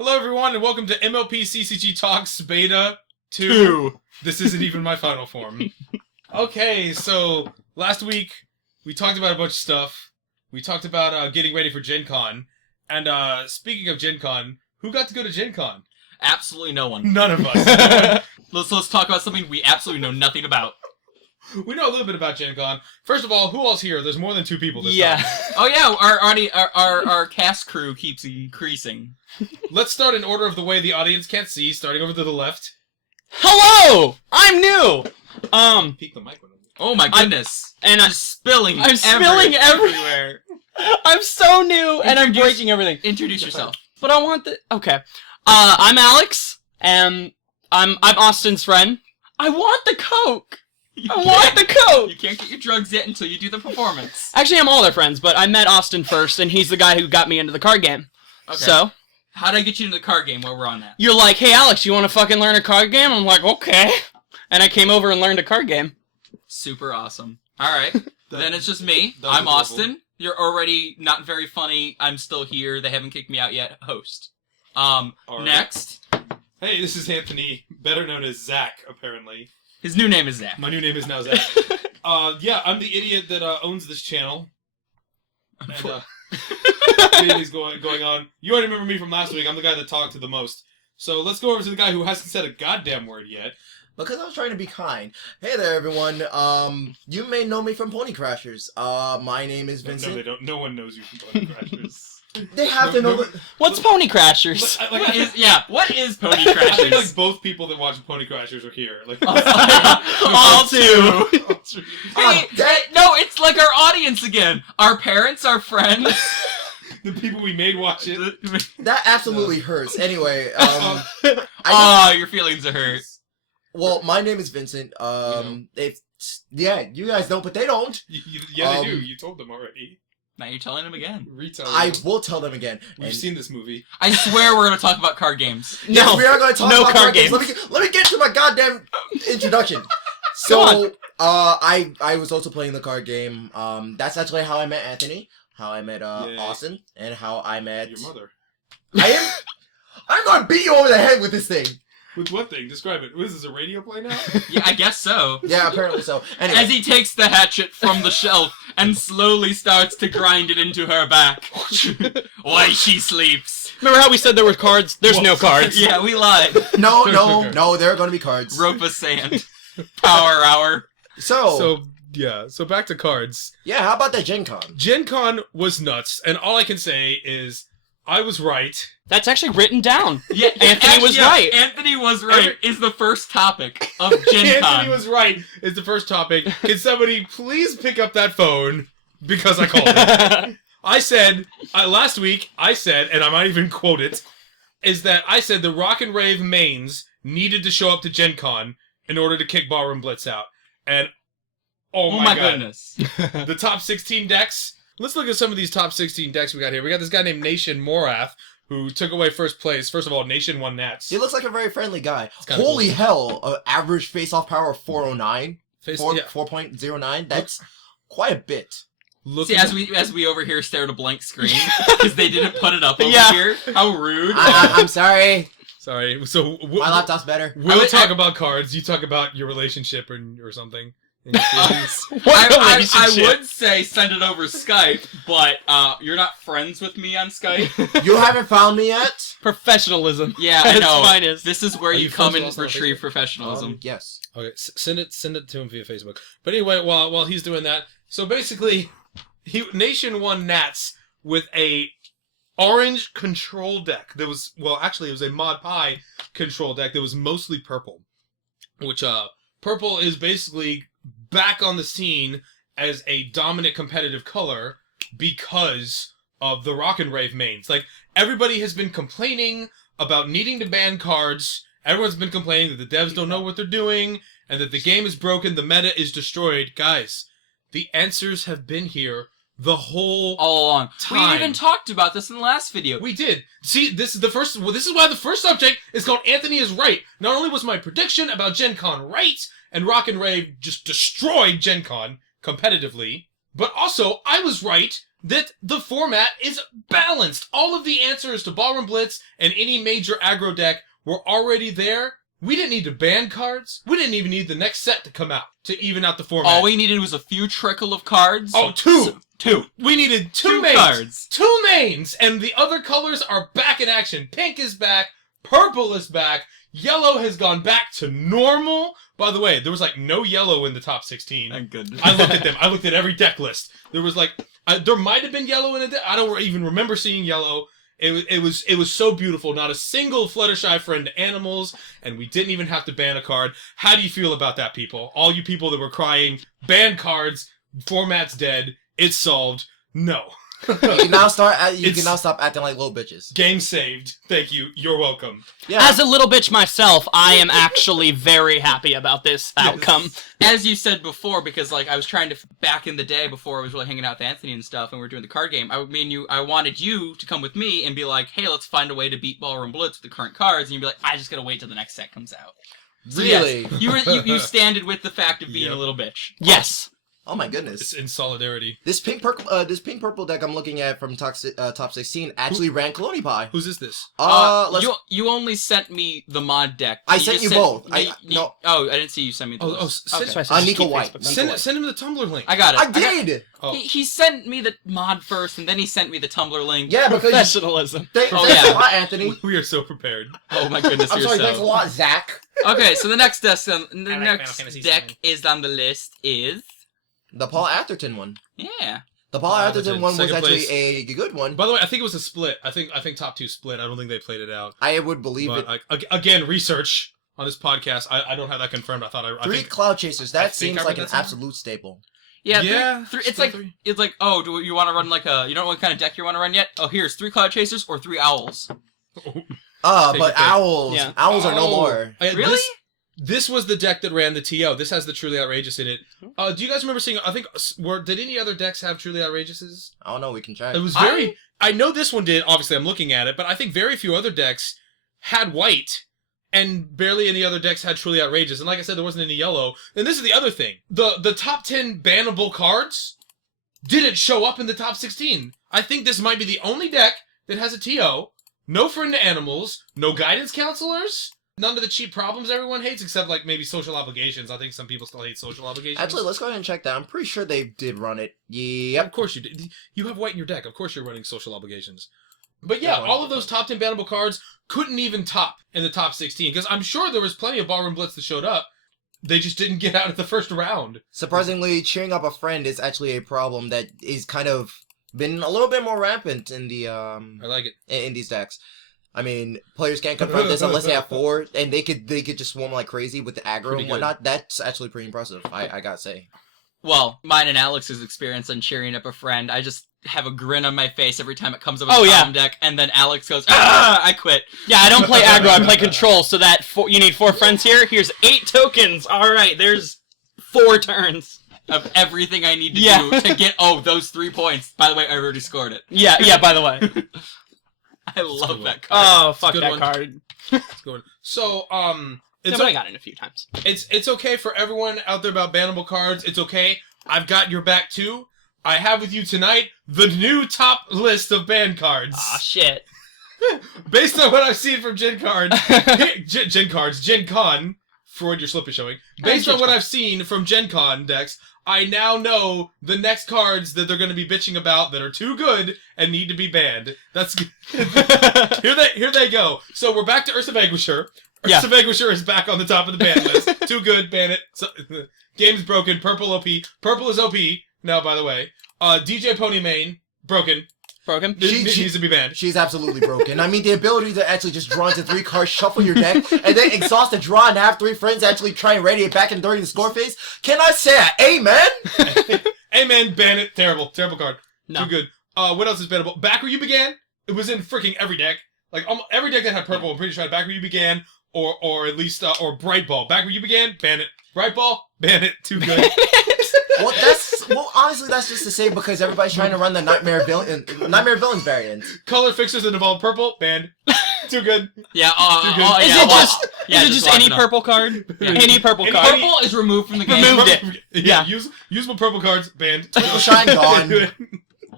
Hello, everyone, and welcome to MLP CCG Talks Beta 2. This isn't even my final form. Okay, so last week we talked about a bunch of stuff. We talked about getting ready for Gen Con. And speaking of Gen Con, who got to go to Gen Con? Absolutely no one. None of us. Let's talk about something we absolutely know nothing about. We know a little bit about Gen Con. First of all, who all's here? There's more than 2 people this time. Oh yeah, our cast crew keeps increasing. Let's start in order of the way the audience can't see, starting over to the left. Hello! I'm new! Peek the mic. Oh my goodness. And I'm spilling everywhere. I'm so new, and I'm breaking everything. Introduce yourself. But I want the... Okay. I'm Alex, and I'm Austin's friend. I want the Coke! I want the Coke! You can't get your drugs yet until you do the performance. Actually, I'm all their friends, but I met Austin first, and he's the guy who got me into the card game. Okay. So... How'd I get you into the card game while we're on that? You're like, hey Alex, you want to fucking learn a card game? I'm like, okay. And I came over and learned a card game. Super awesome. Alright, then it's just me. I'm Austin. You're already not very funny. I'm still here. They haven't kicked me out yet. Host. Next. Hey, this is Anthony, better known as Zach, apparently. His new name is Zach. My new name is now Zach. Yeah, I'm the idiot that owns this channel. And, is going on. You already remember me from last week. I'm the guy that talked to the most. So let's go over to the guy who hasn't said a goddamn word yet. Because I was trying to be kind. Hey there, everyone. You may know me from Pony Crashers. My name is Vincent. No, they don't. No one knows you from Pony Crashers. They have to know. What's Pony Crashers? What is Pony Crashers? I think like both people that watch Pony Crashers are here. Like all two. Hey, no, it's like our audience again. Our parents, our friends. The people we made watch it. That absolutely hurts. Anyway, your feelings are hurt. Well, my name is Vincent. You guys don't, but they don't. Yeah, they do. You told them already. Now you're telling them again. Retell I them. will tell them again. We've seen this movie. I swear we're going to talk about card games. Yes, we are going to talk about card games. games. Let me get to my goddamn introduction. So, I was also playing the card game. That's actually how I met Anthony, how I met Austin, and how I met your mother. I'm going to beat you over the head with this thing. With what thing? Describe it. What is this, a radio play now? Yeah, I guess so. Yeah, apparently so. Anyway. As he takes the hatchet from the shelf and slowly starts to grind it into her back. While she sleeps. Remember how we said there were cards? There's no cards. Yeah, we lied. No, there are going to be cards. Rope of sand. Power hour. So back to cards. Yeah, how about that Gen Con? Gen Con was nuts, and all I can say is I was right. That's actually written down. Yeah, Anthony was right. Anthony was right is the first topic of Gen Con. Anthony was right is the first topic. Can somebody please pick up that phone? Because I called it. I said, last week, and I might even quote it, is that I said the Rock and Rave mains needed to show up to Gen Con in order to kick Ballroom Blitz out. And, oh my God. Goodness. The top 16 decks. Let's look at some of these top 16 decks we got here. We got this guy named Nation Morath, who took away first place. First of all, Nation won Nats. He looks like a very friendly guy. cool. Holy hell, average face-off power of 409. 4.09. That's quite a bit. See, as we over here stare at a blank screen, because they didn't put it up over here. How rude. I'm sorry. Sorry. So my laptop's better. We'll talk about cards. You talk about your relationship or something. I would say send it over Skype, but you're not friends with me on Skype. You haven't found me yet? Professionalism. Yeah, I know. Finest. This is where you come and retrieve professionalism. Yes. Okay, send it to him via Facebook. But anyway, while he's doing that, so basically, Nation won Nats with a orange control deck. That was it was a Mod Pie control deck that was mostly purple, which purple is basically back on the scene as a dominant competitive color because of the Rock and Rave mains. Like, everybody has been complaining about needing to ban cards. Everyone's been complaining that the devs don't know what they're doing and that the game is broken, the meta is destroyed. Guys, the answers have been here the whole all along. Time. We even talked about this in the last video. We did. See, this is why the first subject is called Anthony is Right. Not only was my prediction about Gen Con right, and Rock and Rave just destroyed Gen Con competitively, but also I was right that the format is balanced. All of the answers to Ballroom Blitz and any major aggro deck were already there. We didn't need to ban cards. We didn't even need the next set to come out to even out the format. All we needed was a few trickle of cards. Oh, two! Two. We needed two mains. Cards. 2 mains! And the other colors are back in action. Pink is back. Purple is back. Yellow has gone back to normal. By the way, there was like no yellow in the top 16. Thank goodness. I looked at them. I looked at every deck list. There was like, there might have been yellow in a deck. I don't even remember seeing yellow. It was so beautiful. Not a single Fluttershy friend to animals, and we didn't even have to ban a card. How do you feel about that, people? All you people that were crying, ban cards, format's dead, it's solved. No. You can now stop acting like little bitches. Game saved. Thank you. You're welcome. Yeah. As a little bitch myself, I am actually very happy about this outcome. As you said before, because like I was trying to back in the day before I was really hanging out with Anthony and stuff, and we were doing the card game. I wanted you to come with me and be like, "Hey, let's find a way to beat Ballroom Blitz with the current cards," and you'd be like, "I just gotta wait till the next set comes out." So, Really? yes, you standed with the fact of being Yep. a little bitch. Yes. Oh my It's goodness. in solidarity. This pink purple deck I'm looking at from top 16 actually ran Cloney Pie. Whose is this? Let's. You only sent me the mod deck. I You sent just you both. No. Oh, I didn't see you send me the list. send, Okay. Nico White. send him the Tumblr link. I got it. I did. Oh. He sent me the mod first, and then he sent me the Tumblr link. Yeah, because Professionalism. thanks yeah. a lot, Anthony. We are so prepared. Oh my goodness, I'm you're sorry. so. Thanks a lot, Zach. Okay, so the next deck, Final Fantasy deck VII. is on the list is The Paul Atherton one. yeah. The Paul Atherton one was Second actually place. a good one. By the way, I think it was a split. I think top 2 split. I don't think they played it out. I would believe But it. again, research on this podcast. I don't have that confirmed. I thought I Three think Cloud Chasers. I That think seems I like read an that somewhere. absolute staple. Yeah, Yeah, it's still like three. it's like oh, do you want to run like a you don't know what kind of deck you want to run yet? Oh, here's 3 Cloud Chasers or 3 Owls. Take But your pick. owls. Yeah. Owls are no Oh. more. Really? This was the deck that ran the TO. This has the Truly Outrageous in it. Do you guys remember seeing? I think did any other decks have Truly Outrageuses? I don't know. We can try. It was very. I know this one did. Obviously, I'm looking at it, but I think very few other decks had white, and barely any other decks had Truly Outrageous. And like I said, there wasn't any yellow. And this is the other thing: the top 10 bannable cards didn't show up in the top 16. I think this might be the only deck that has a TO, no friend to animals, no guidance counselors. None of the cheap problems everyone hates, except like maybe social obligations. I think some people still hate social obligations. Actually, let's go ahead and check that. I'm pretty sure they did run it. Yeah, Yep. of course you did. You have white in your deck. Of course you're running social obligations. But yeah, Yeah, all of those top 10 bannable cards couldn't even top in the top 16. Because I'm sure there was plenty of Ballroom Blitz that showed up. They just didn't get out at the first round. Surprisingly, cheering up a friend is actually a problem that is kind of been a little bit more rampant in the I like it. in these decks. I mean, players can't confront this unless they have 4, and they could just swarm like crazy with the aggro Pretty and good. whatnot. That's actually pretty impressive. I gotta say. Well, mine and Alex's experience on cheering up a friend, I just have a grin on my face every time it comes up with Oh, a yeah. problem deck, and then Alex goes, "Ah, I quit." Yeah, I don't play aggro, I play control, so that you need 4 friends here. Here's 8 tokens. Alright, there's 4 turns. Of everything I need to Yeah. do to get those 3 points. By the way, I already scored it. Yeah, by the way. I good love one. that card. Oh, fuck good that one. card. Let's go in. So, No, it's, but I got it a few times. it's okay for everyone out there about bannable cards. It's okay. I've got your back too. I have with you tonight the new top list of banned cards. Aw, shit. Based on what I've seen from Gen Con, Freud, your slip is showing. Based on what I've seen from Gen Con decks, I now know the next cards that they're going to be bitching about that are too good and need to be banned. That's here they go. So we're back to Ursa Vanquisher. Yeah. Ursa Vanquisher is back on the top of the ban list. Too good, ban it. So, game's broken. Purple OP. Purple is OP now, by the way. DJ Pony Main, broken. Broken? Needs to be banned. She's absolutely broken. I mean, the ability to actually just draw into 3 cards, shuffle your deck, and then exhaust the draw and have 3 friends actually try and ready it back and during the score phase. Can I say amen? Amen, ban it. Terrible card. No. Too good. What else is bannable? Back Where You Began. It was in freaking every deck. Like almost every deck that had purple, I'm pretty sure had Back Where You Began, or at least or Bright Ball. Back Where You Began, ban it. Bright Ball, ban it. Too good. Well, honestly, that's just to say because everybody's trying to run the Nightmare Villains variant. Color fixers that involve purple, banned. Too good. Yeah, Too good. yeah, Is it well, just, yeah, is it just any watching purple card? Yeah. Any purple Any card. Purple is removed from the game. Removed it. Yeah, usable purple cards, banned. Twinkle Shine gone.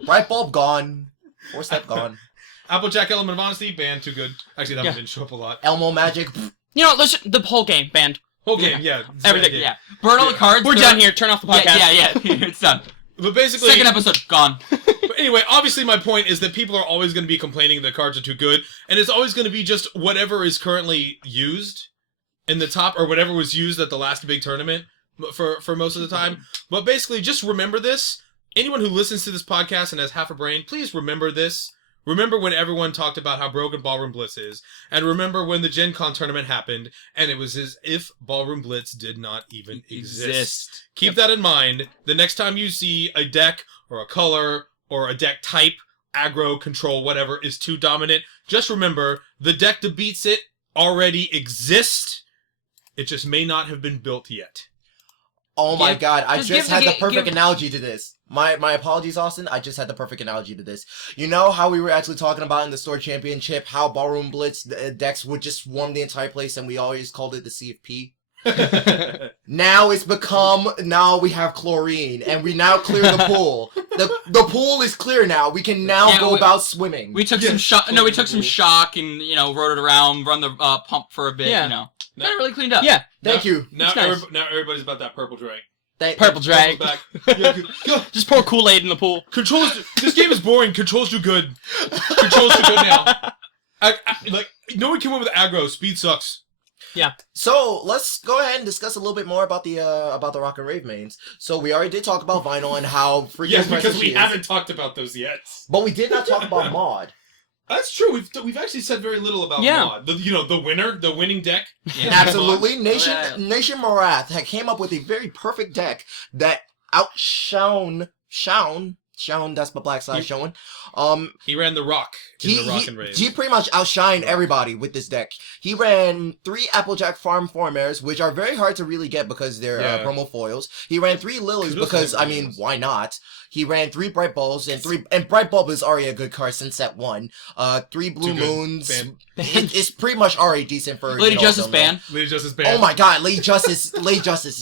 Bright Bulb gone. 4-step gone. Applejack Element of Honesty, banned, too good. Actually, that one didn't show up a lot. Elmo Magic. You know, let's the whole game banned. Whole game, yeah. It's Everything, banned. Yeah. Burn all the cards. We're done here. Turn off the podcast. Yeah. It's done. But basically... Second episode, gone. But anyway, obviously my point is that people are always going to be complaining that cards are too good, and it's always going to be just whatever is currently used in the top, or whatever was used at the last big tournament for most of the time. But basically, just remember this. Anyone who listens to this podcast and has half a brain, please remember this. Remember when everyone talked about how broken Ballroom Blitz is, and remember when the Gen Con tournament happened, and it was as if Ballroom Blitz did not even exist. Keep that in mind. The next time you see a deck, or a color, or a deck type, aggro, control, whatever, is too dominant, just remember, the deck that beats it already exists. It just may not have been built yet. Oh my god, I just just give had the the perfect give- analogy to this. My apologies, Austin. I just had the perfect analogy to this. You know how we were actually talking about in the store championship how Ballroom Blitz decks would just swarm the entire place and we always called it the CFP? Now it's become, now we have chlorine and we now clear the pool. The pool is clear now. We can now go about swimming. We took some shock. No, we took some shock and rode it around, run the pump for a bit. Yeah. Got it really cleaned up. Yeah. Thank you. Now, It's nice. now everybody's about that purple drag. Purple drag. Back. Yeah, go. Just pour Kool-Aid in the pool. Controls. This game is boring. Controls do good. Controls do good now. Like no one can win with aggro. Speed sucks. So let's go ahead and discuss a little bit more about the Rock and Rave mains. So we already did talk about Vinyl and how freaking Yes, impressive because we she is. haven't talked about those yet. But we did not talk about Mod. That's true. We've actually said very little about Mod. The winning deck. Absolutely, Nation Oh, yeah. Nation Morath had came up with a very perfect deck that outshone that's my black side showing. He ran the Rock in the Rock and Rave. He pretty much outshined everybody with this deck. He ran 3 Applejack Farm Formares, which are very hard to really get because they're promo foils. He ran 3 Lilies because, I mean, why not? He ran 3 Bright Bulbs and Bright Bulb is already a good card since set 1. 3 Blue Moons. It's pretty much already decent for Lady Justice ban. Lady Justice ban. Oh my god, Lady Justice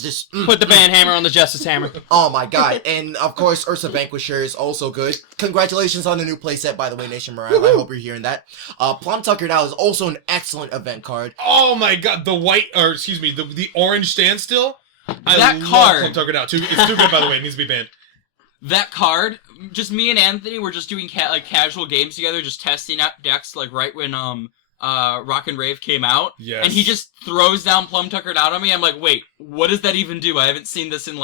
just Put the ban hammer on the Justice Hammer. Oh my god. And of course Ursa Vanquisher is also good. Congratulations on the new playset, by the way, Nation Morale. I hope you're hearing that. Plum Tuckered Out is also an excellent event card. Oh my god, the orange standstill. That love card. Plum Tuckered Out. It's too good, by the way. It needs to be banned. That card, just me and Anthony were just doing casual games together, just testing out decks right when Rock and Rave came out. Yes. And he just throws down Plum Tuckered Out on me. I'm like, wait, what does that even do? I haven't seen this in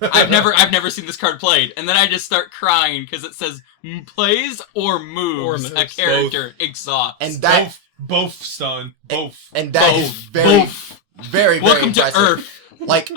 I've never seen this card played. And then I just start crying because it says plays or moves a character exhaust. And that both stun. Both. and that is very, very Welcome impressive. to Earth. Like,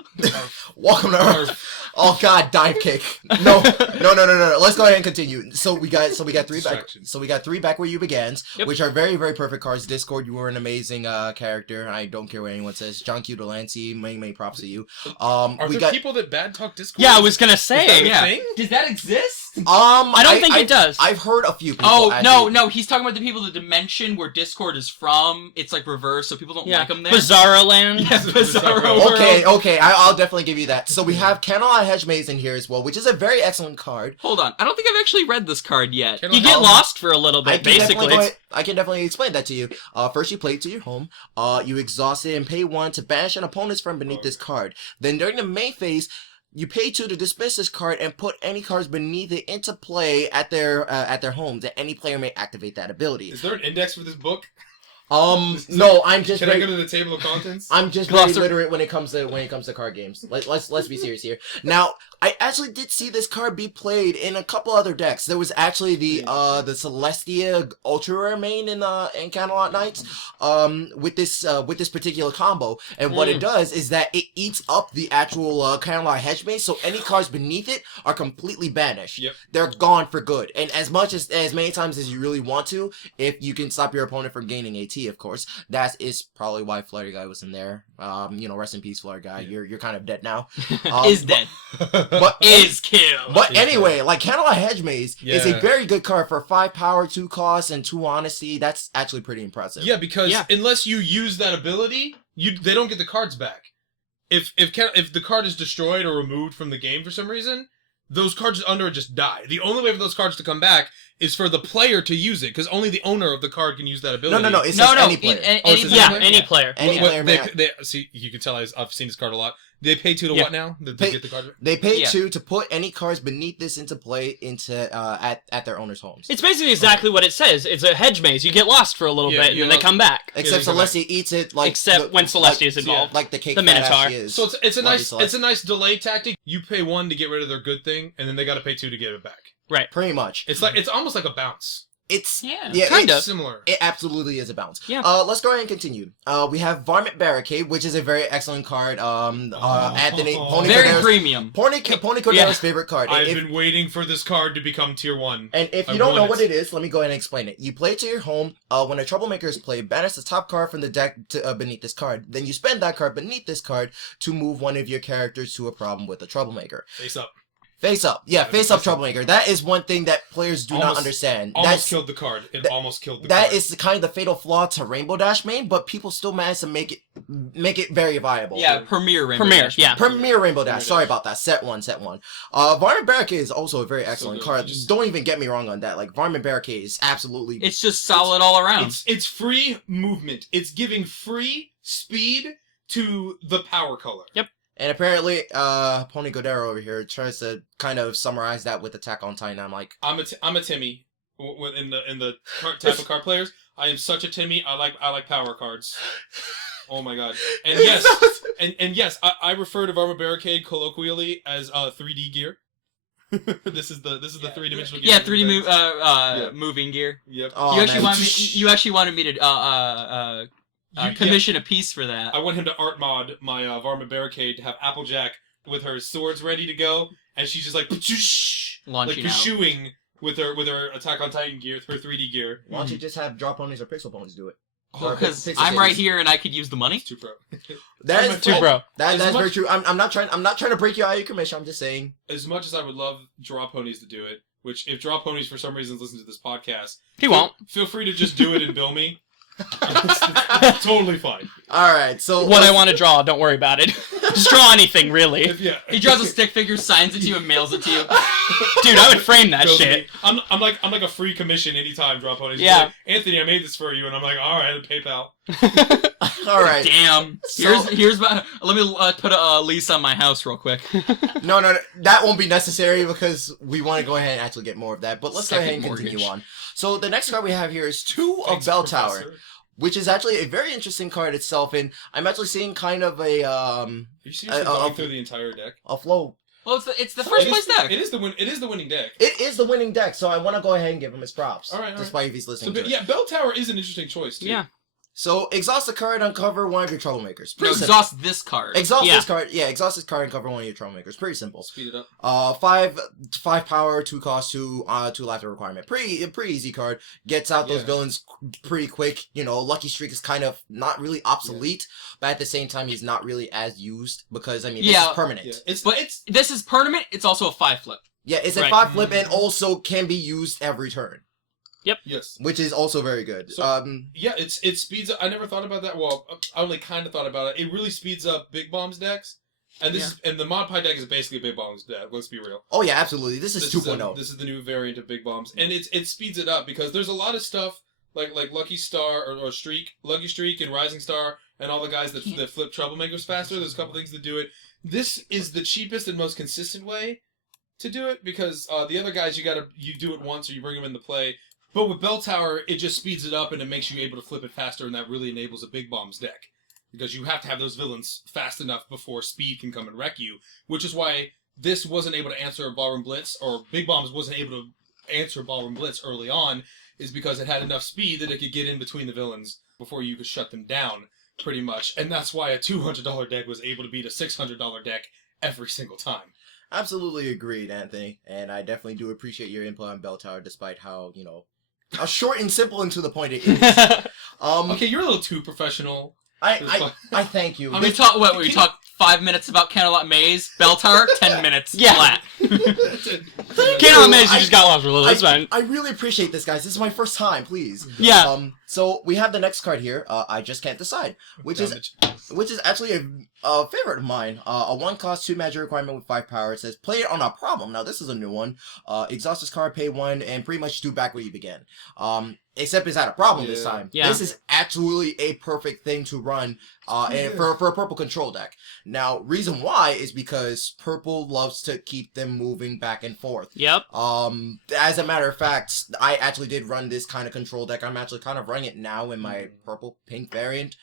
welcome to Earth. Oh god, dive kick. No. Let's go ahead and continue. So we got 3 back. Distraction. So we got 3 back where you began, Yep. which are very, very perfect cards. Discord, you were an amazing character. I don't care what anyone says. John Q. Delancey, many props to you. Are We there got people that bad talk Discord? Yeah, I was gonna Is that say. a yeah. thing? Does that exist? I don't think it does. I've heard a few people. Oh, actually. no, he's talking about the people, the dimension where Discord is from. It's reverse, so people don't Yeah. like them there. Bizarro Land. Yes, Bizarro Bizarro World. World. Okay, I'll definitely give you that. So we have Candlelight Hedge Maze in here as well, which is a very excellent card. Hold on, I don't think I've actually read this card yet. You get lost for a little bit, basically. I can definitely explain that to you. First, you play it to your home. You exhaust it and pay 1 to banish an opponent's from beneath this card. Then during the main phase, you pay 2 to dismiss this card and put any cards beneath it into play at their homes. And any player may activate that ability. Is there an index for this book? No, I'm just. Can I go to the table of contents? I'm just very literate when it comes to card games. Let's be serious here. Now, I actually did see this card be played in a couple other decks. There was actually the Celestia Ultra Rare main in Candlelight Knights with this particular combo. And what it does is that it eats up the actual Candlelight Hedge main, so any cards beneath it are completely banished. Yep. They're gone for good. And as many times as you really want to, if you can stop your opponent from gaining AT, of course. That is probably why Flutter Guy was in there. Rest in peace, Flutter Guy. Yeah. You're kind of dead now. Is dead. But Is killed. But anyway, Candlelight Hedge Maze is a Yeah. very good card for 5 power, 2 cost, and 2 honesty. That's actually pretty impressive. Yeah, because unless you use that ability, they don't get the cards back. If the card is destroyed or removed from the game for some reason, those cards under it just die. The only way for those cards to come back is for the player to use it, because only the owner of the card can use that ability. No. It says any player. Any player. Any player. They see, you can tell I've seen this card a lot. They pay 2 to what now? To get the card? They pay 2 to put any cards beneath this into play at their owner's homes. It's basically exactly what it says. It's a hedge maze. You get lost for a little bit, and then they come back. Except Celestia eats it like when Celestia is involved, like the cake. The Minotaur. Is. So it's a nice delay tactic. You pay 1 to get rid of their good thing, and then they got to pay 2 to get it back. Right. Pretty much. It's almost like a bounce. It's kind of similar. It absolutely is a bounce. Yeah. Let's go ahead and continue. We have Varmint Barricade, which is a very excellent card. Anthony Pony Very Cordero's, premium. Pony Cordero's favorite card. I've been waiting for this card to become tier 1. And if you don't know what it is, let me go ahead and explain it. You play it to your home. When a Troublemaker is played, banish the top card from the deck to, beneath this card. Then you spend that card beneath this card to move one of your characters to a problem with a Troublemaker. Face up. Face up. Yeah, face up Troublemaker. That is one thing that players do not understand. Almost killed the card. Almost killed the card. That is the kind of the fatal flaw to Rainbow Dash main, but people still manage to make it very viable. Yeah, Premier Rainbow Dash. Yeah. Premier Rainbow Dash. Sorry about that. Set one. Varmint Barricade is also a very excellent card. Just don't even get me wrong on that. Like, Varmint Barricade is absolutely... It's just solid all around. It's free movement. It's giving free speed to the power color. Yep. And apparently, Pony Cordero over here tries to kind of summarize that with Attack on Titan. I'm like, I'm a Timmy. In the type of card players, I am such a Timmy. I like power cards. Oh my god! And yes, and yes, I refer to Varmint Barricade colloquially as 3D gear. This is the 3-dimensional gear. Yeah, 3D moving gear. Yep. oh, You actually wanted me to commission a piece for that. I want him to art mod my Varmint Barricade to have Applejack with her swords ready to go, and she's just like Launching like out. pursuing with her Attack on Titan gear, her 3D gear. why don't you just have Draw Ponies or Pixel Ponies do it? Because Pixel I'm right Ponies. here and I could use the money. It's too pro. That is Too, bro. That's As very much- true. I'm not trying to break you out of your commission. I'm just saying. As much as I would love Draw Ponies to do it, which if Draw Ponies for some reason listen to this podcast, He won't. Feel free to just do it and bill me. It's totally fine. All right. So What I want to draw, don't worry about it. Just draw anything, really. He draws a stick figure, signs it to you, and mails it to you. Dude, I would frame that Bills shit. me. I'm like a free commission anytime Draw Ponies. Yeah. Like, Anthony, I made this for you, and I'm like, all right, PayPal. all right. Damn. So- Here's my. Let me put a lease on my house real quick. No, that won't be necessary because we want to go ahead and actually get more of that. But let's go ahead and Second continue mortgage. on. So the next card we have here is 2 of Thanks, Bell Tower, Professor. which is actually a very interesting card itself. And I'm actually seeing kind of a Are you seriously going through the entire deck? flow. Well, it's the first place deck. It is the winning deck. It is the winning deck, so I want to go ahead and give him his props. All right. Despite if he's listening to it. Yeah, Bell Tower is an interesting choice too. Yeah. So exhaust the card, uncover one of your troublemakers. No, Pretty simple. exhaust this card. Exhaust Yeah. this card. Yeah, exhaust this card and cover one of your troublemakers. Pretty simple. Speed it up. 5 power, 2 cost, 2 life requirement. Pretty easy card. Gets out those Yeah. villains pretty quick. You know, Lucky Streak is kind of not really obsolete, but at the same time he's not really as used because this is permanent. Yeah. But this is permanent. It's also a 5-flip. Yeah, it's a Right. 5 flip and also can be used every turn, Yes. which is also very good. So- Yeah, it speeds up. I never thought about that. Well, I only kind of thought about it. It really speeds up Big Bomb's decks. And and the Mod Pie deck is basically Big Bomb's deck. Let's be real. oh yeah, absolutely. This is 2.0. This is the new variant of Big Bombs, and it speeds it up because there's a lot of stuff like Lucky Star or Streak, Lucky Streak, and Rising Star, and all the guys that flip troublemakers faster. There's a couple things that do it. This is the cheapest and most consistent way to do it because the other guys you do it once or you bring them into play. But with Bell Tower, it just speeds it up and it makes you able to flip it faster, and that really enables a Big Bombs deck. Because you have to have those villains fast enough before speed can come and wreck you, which is why this wasn't able to answer Ballroom Blitz, or Big Bombs wasn't able to answer Ballroom Blitz early on, is because it had enough speed that it could get in between the villains before you could shut them down, pretty much. And that's why a $200 deck was able to beat a $600 deck every single time. Absolutely agreed, Anthony. And I definitely do appreciate your input on Bell Tower, despite how, how short and simple and to the point it is. Okay, you're a little too professional. I thank you. We talk 5 minutes about Candlelight Maze, Bell Tower, 10 minutes Yeah. flat. Candlelight Maze, you just got lost for a little. That's fine. I really appreciate this, guys. This is my first time, please. Yeah. So we have the next card here. I just can't decide, which is actually a favorite of mine. A 1-cost 2 magic requirement with 5 power. It says play it on a problem. Now this is a new one. Exhaust this card, pay 1, and pretty much do back where you began. Except it's at a problem this time. Yeah. This is absolutely a perfect thing to run and for a purple control deck. Now, reason why is because purple loves to keep them moving back and forth. Yep. As a matter of fact, I actually did run this kind of control deck. I'm actually kind of running it now in my purple pink variant.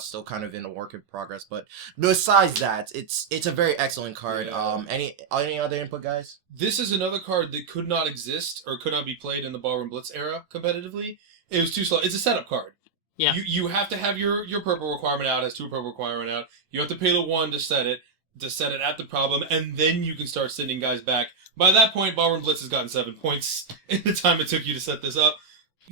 Still kind of in a work in progress, but besides that, it's a very excellent card. Yeah. Any other input, guys? This is another card that could not exist or could not be played in the Ballroom Blitz era competitively. It was too slow. It's a setup card. Yeah. You have to have your purple requirement out, has 2 purple requirement out. You have to pay the 1 to set it at the problem, and then you can start sending guys back. By that point, Ballroom Blitz has gotten 7 points in the time it took you to set this up.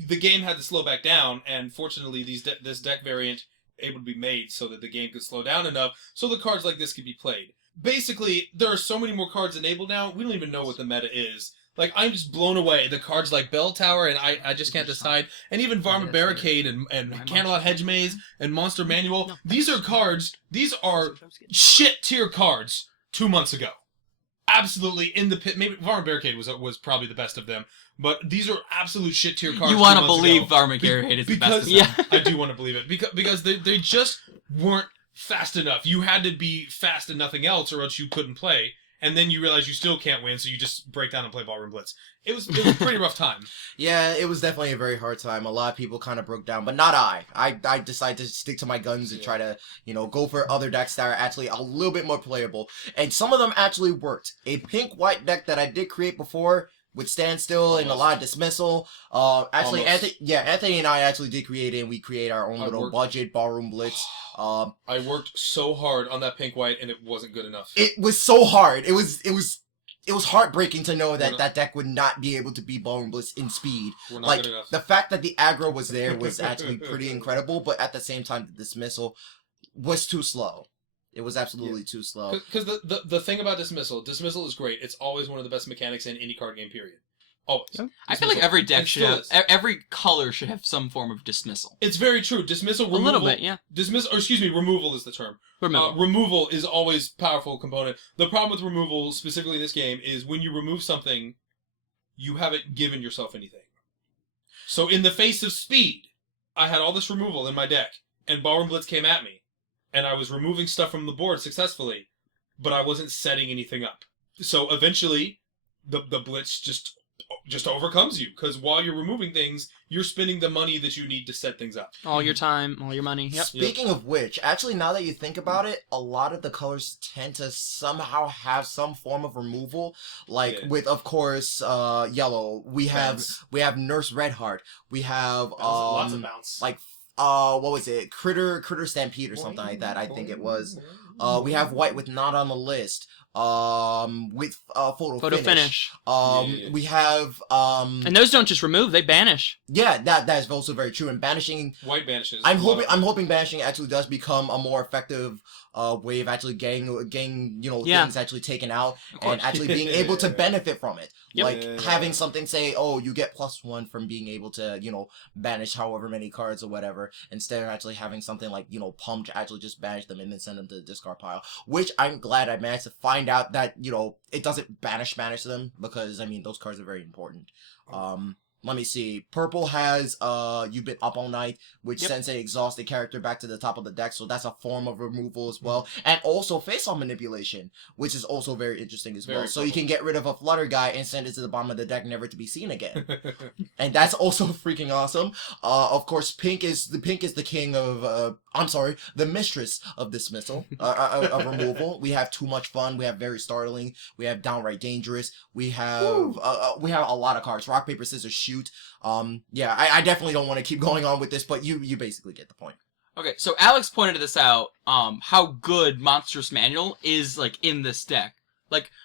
The game had to slow back down, and fortunately, this deck variant able to be made so that the game could slow down enough so the cards like this could be played. Basically, there are so many more cards enabled now, we don't even know what the meta is. Like, I'm just blown away. The cards like Bell Tower and I just can't decide, and even Varmint Barricade and Candlelight Hedge Maze and Monster Manual, these are shit tier cards 2 months ago. Absolutely in the pit. Maybe Varmint Barricade was probably the best of them, but these are absolute shit tier cards. You want to believe Varmint Barricade is the best of them. Yeah. I do want to believe it because they just weren't fast enough. You had to be fast and nothing else, or else you couldn't play. And then you realize you still can't win, so you just break down and play Ballroom Blitz. It was a pretty rough time. Yeah, it was definitely a very hard time. A lot of people kind of broke down, but not I. I decided to stick to my guns and try to, go for other decks that are actually a little bit more playable. And some of them actually worked. A pink-white deck that I did create before with Standstill and a lot of Dismissal. Actually, Anthony and I actually did create it, and we create our own little budget Ballroom Blitz. I worked so hard on that pink-white, and it wasn't good enough. It was so hard. It was heartbreaking to know that that deck would not be able to beat Ballroom Blitz in speed. We're not Like, good enough. the fact that the aggro was there was actually pretty incredible, but at the same time, the Dismissal was too slow. It was absolutely too slow. Because the thing about Dismissal is great. It's always one of the best mechanics in any card game, period. Always. I feel like every deck It should still have, is. every color should have some form of dismissal. It's very true. Dismissal, removal. A little bit, yeah. Removal is the term. Removal is always a powerful component. The problem with removal, specifically in this game, is when you remove something, you haven't given yourself anything. So in the face of speed, I had all this removal in my deck, and Ballroom Blitz came at me, and I was removing stuff from the board successfully, but I wasn't setting anything up. So eventually, the Blitz just overcomes you, because while you're removing things, you're spending the money that you need to set things up. All your time, all your money. Yep. Speaking of which, actually, now that you think about it, a lot of the colors tend to somehow have some form of removal. Like with, of course, yellow. We have Nurse Redheart. We have Lots of bounce. like what was it? Critter Stampede or something like that. I think it was. We have white with not on the list. With photo finish. We have And those don't just remove; they banish. Yeah, that is also very true. And banishing, White banishes. I'm hoping banishing actually does become a more effective way of actually getting things actually taken out and actually being able to benefit from it. Yep. Like having something say, oh, you get +1 from being able to, banish however many cards or whatever, instead of actually having something like, Pump to actually just banish them and then send them to the discard pile. Which I'm glad I managed to find out that, it doesn't banish them, because, those cards are very important. Let me see. Purple has You've Been Up All Night, which sends an exhausted character back to the top of the deck, so that's a form of removal as well. And also face-off manipulation, which is also very interesting as well. So you can get rid of a Flutter guy and send it to the bottom of the deck, never to be seen again. And that's also freaking awesome. Of course, pink is the king of the mistress of dismissal, of removal. We have Too Much Fun, we have Very Startling, we have Downright Dangerous, we have a lot of cards. Rock, Paper, Scissors, Shoot. I definitely don't want to keep going on with this, but you basically get the point. Okay, so Alex pointed this out, how good Monstrous Manual is, in this deck.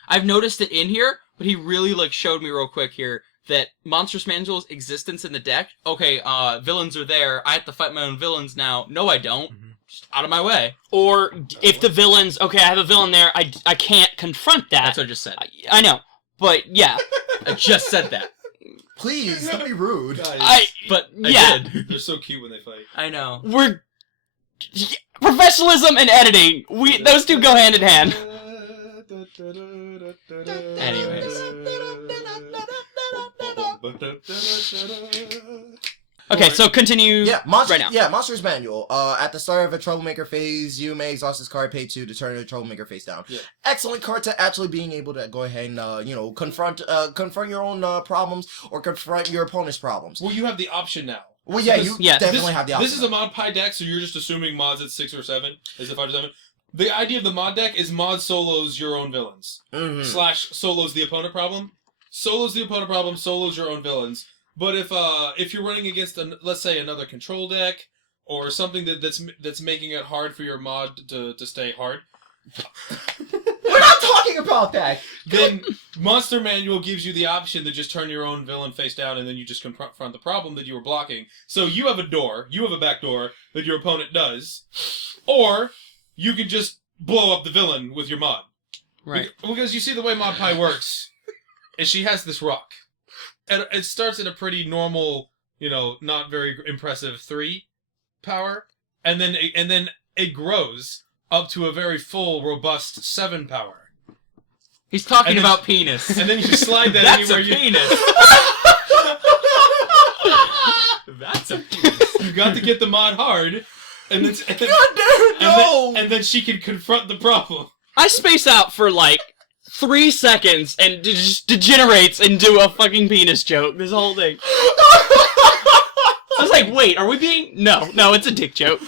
I've noticed it in here, but he really, showed me real quick here that Monstrous Manual's existence in the deck, okay, villains are there, I have to fight my own villains now. No, I don't. just out of my way. Or if the villain's okay, I have a villain there. I can't confront that. That's what I just said. I know, but yeah, I just said that. Please, don't be rude. Guys, But yeah. I did. they're so cute when they fight. I know. we're professionalism and editing. Those two go hand in hand. Anyways. Okay, so continue. Yeah, right now. Yeah, Monsters Manual. At the start of a Troublemaker phase, you may exhaust this card, pay 2 to turn the Troublemaker face down. Yeah. Excellent card to actually being able to go ahead and confront your own problems or confront your opponent's problems. Well, you have the option now. Well, yeah, This- you yeah, definitely have the option. This is a mod pie deck, so you're just assuming mods at 6 or 7. Is it 5 or 7? The idea of the mod deck is mod solos your own villains. Mhm. / solos the opponent problem. Solos the opponent problem, solos your own villains. But if you're running against, let's say, another control deck, or something that's making it hard for your mod to stay hard, We're not talking about that! then Monster Manual gives you the option to just turn your own villain face down, and then you just confront the problem that you were blocking. So you have a back door that your opponent does, or you can just blow up the villain with your mod. Right. Because you see the way Mod Pie works, is she has this rock. And it starts at a pretty normal, not very impressive 3 power, and then it grows up to a very full, robust 7 power. He's talking And then- about penis. And then you slide that That's anywhere a you... penis. That's a penis. You got to get the mod hard, and then, God damn it, no! and then she can confront the problem. I space out for like 3 seconds and it just degenerates into a fucking penis joke. This whole thing. I was like, wait, are we being? No, it's a dick joke.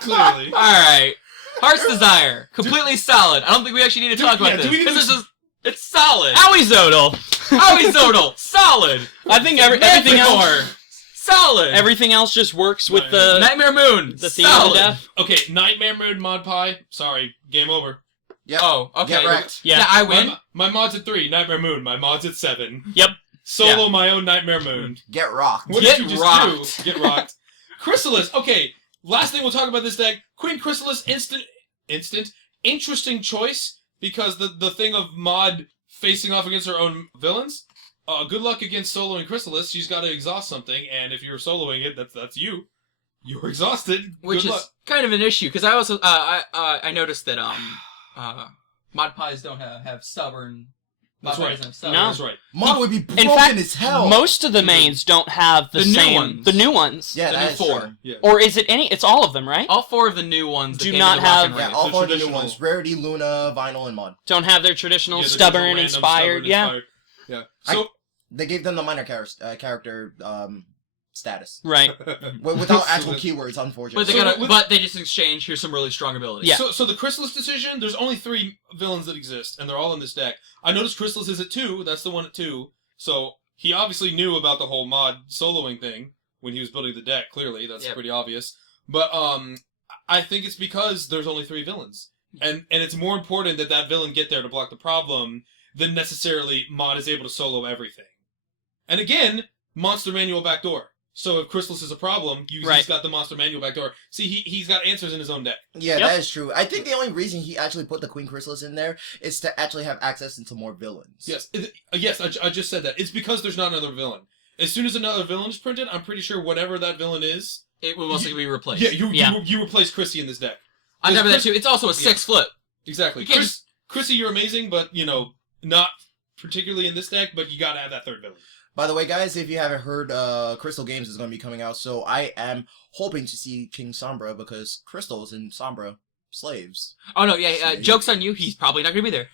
Clearly. Alright. Heart's Desire. Completely solid. I don't think we actually need to talk about yeah, this. do we need Because to- it's solid. Owie Zodal. Owie Zodal. Solid. I think everything else. Manticore. Solid. Everything else just works with Right. the Nightmare Moon. the theme solid. of death. Okay, Nightmare Mood Mod Pie. Sorry, game over. Yep. Oh, okay. Get wrecked. Yeah. I win. My mod's at 3, Nightmare Moon. My mod's at 7. Yep. Solo my own Nightmare Moon. Get rocked. What Get did you just rocked. do? Get rocked. Chrysalis. Okay, last thing we'll talk about this deck. Queen Chrysalis, interesting choice, because the thing of mod facing off against her own villains. Good luck against soloing Chrysalis. She's got to exhaust something, and if you're soloing it, that's you. You're exhausted. Which Good is luck. kind of an issue, because I also, I noticed that, Mod Pies don't have stubborn. That's Mod right. Pies don't have stubborn. No. That's right. Mod would be broken In fact, as hell. most of the mains don't have the The new same. ones. The new ones. Yeah, the that new is 4. true. Yeah. Or is it any? It's all of them, right? All 4 of the new ones that Do came not in the Rock have- and Yeah, Ring. all the 4 of the new traditional- ones. Rarity, Luna, Vinyl, and Mod. Don't have their traditional Yeah, the stubborn, random, inspired. stubborn, Yeah. inspired. Yeah. So They gave them the minor character status. Right. Without actual So keywords, But unfortunately. they So with- but they just exchange. Here's some really strong abilities. Yeah. So the Chrysalis decision, there's only 3 villains that exist, and they're all in this deck. I noticed Chrysalis is at 2. That's the one at 2. So he obviously knew about the whole mod soloing thing when he was building the deck. Clearly, that's Yep. pretty obvious. But I think it's because there's only 3 villains, and it's more important that that villain get there to block the problem than necessarily mod is able to solo everything. And again, Monster Manual backdoor. So if Chrysalis is a problem, he's Right. got the Monster Manual backdoor. See, he's got answers in his own deck. Yeah, Yep. that is true. I think the only reason he actually put the Queen Chrysalis in there is to actually have access into more villains. Yes, yes, I just said that. It's because there's not another villain. As soon as another villain is printed, I'm pretty sure whatever that villain is, It will mostly be replaced. yeah, Yeah. you replace Chrissy in this deck. On top of that too, it's also a 6 flip. Exactly. You can't just- Chrissy, you're amazing, but not particularly in this deck. But you got to have that third villain. By the way, guys, if you haven't heard, Crystal Games is going to be coming out, so I am hoping to see King Sombra because Crystals and Sombra slaves. Oh no, yeah. Joke's on you. He's probably not gonna be there.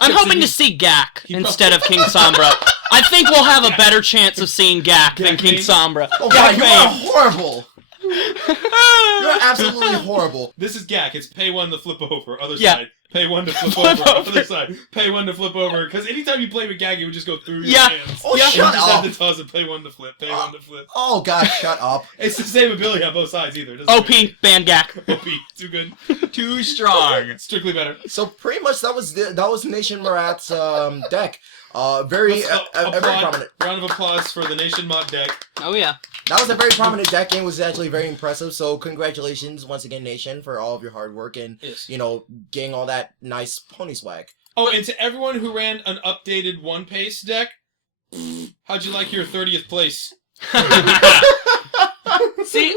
I'm hoping to see Gak He instead of King Sombra. I think we'll have a better chance of seeing Gak than Gak King Bane? Sombra. Oh god, you are Bane. horrible! You're absolutely horrible. This is Gak. It's pay 1 to flip over. Other Yeah. side. Pay 1 to flip Flip over. over. Other side. Pay 1 to flip over. Because anytime you play with Gak, it would just go through your Yeah. hands. Oh, Yeah. And you shut just up! have to toss it. Pay 1 to flip. Pay 1 to flip. Oh god, shut up. It's the same ability on both sides either. Doesn't OP, matter. ban Gak. OP. Too good. Too strong. Strictly better. So pretty much that was Nation Marat's deck. Very Let's, very applaud. prominent. Round of applause for the Nation Mod deck. Oh yeah. That was a very prominent deck game. It was actually very impressive. So congratulations once again, Nation, for all of your hard work and Yes. getting all that nice pony swag. Oh, and to everyone who ran an updated One Pace deck, how'd you like your 30th place? See,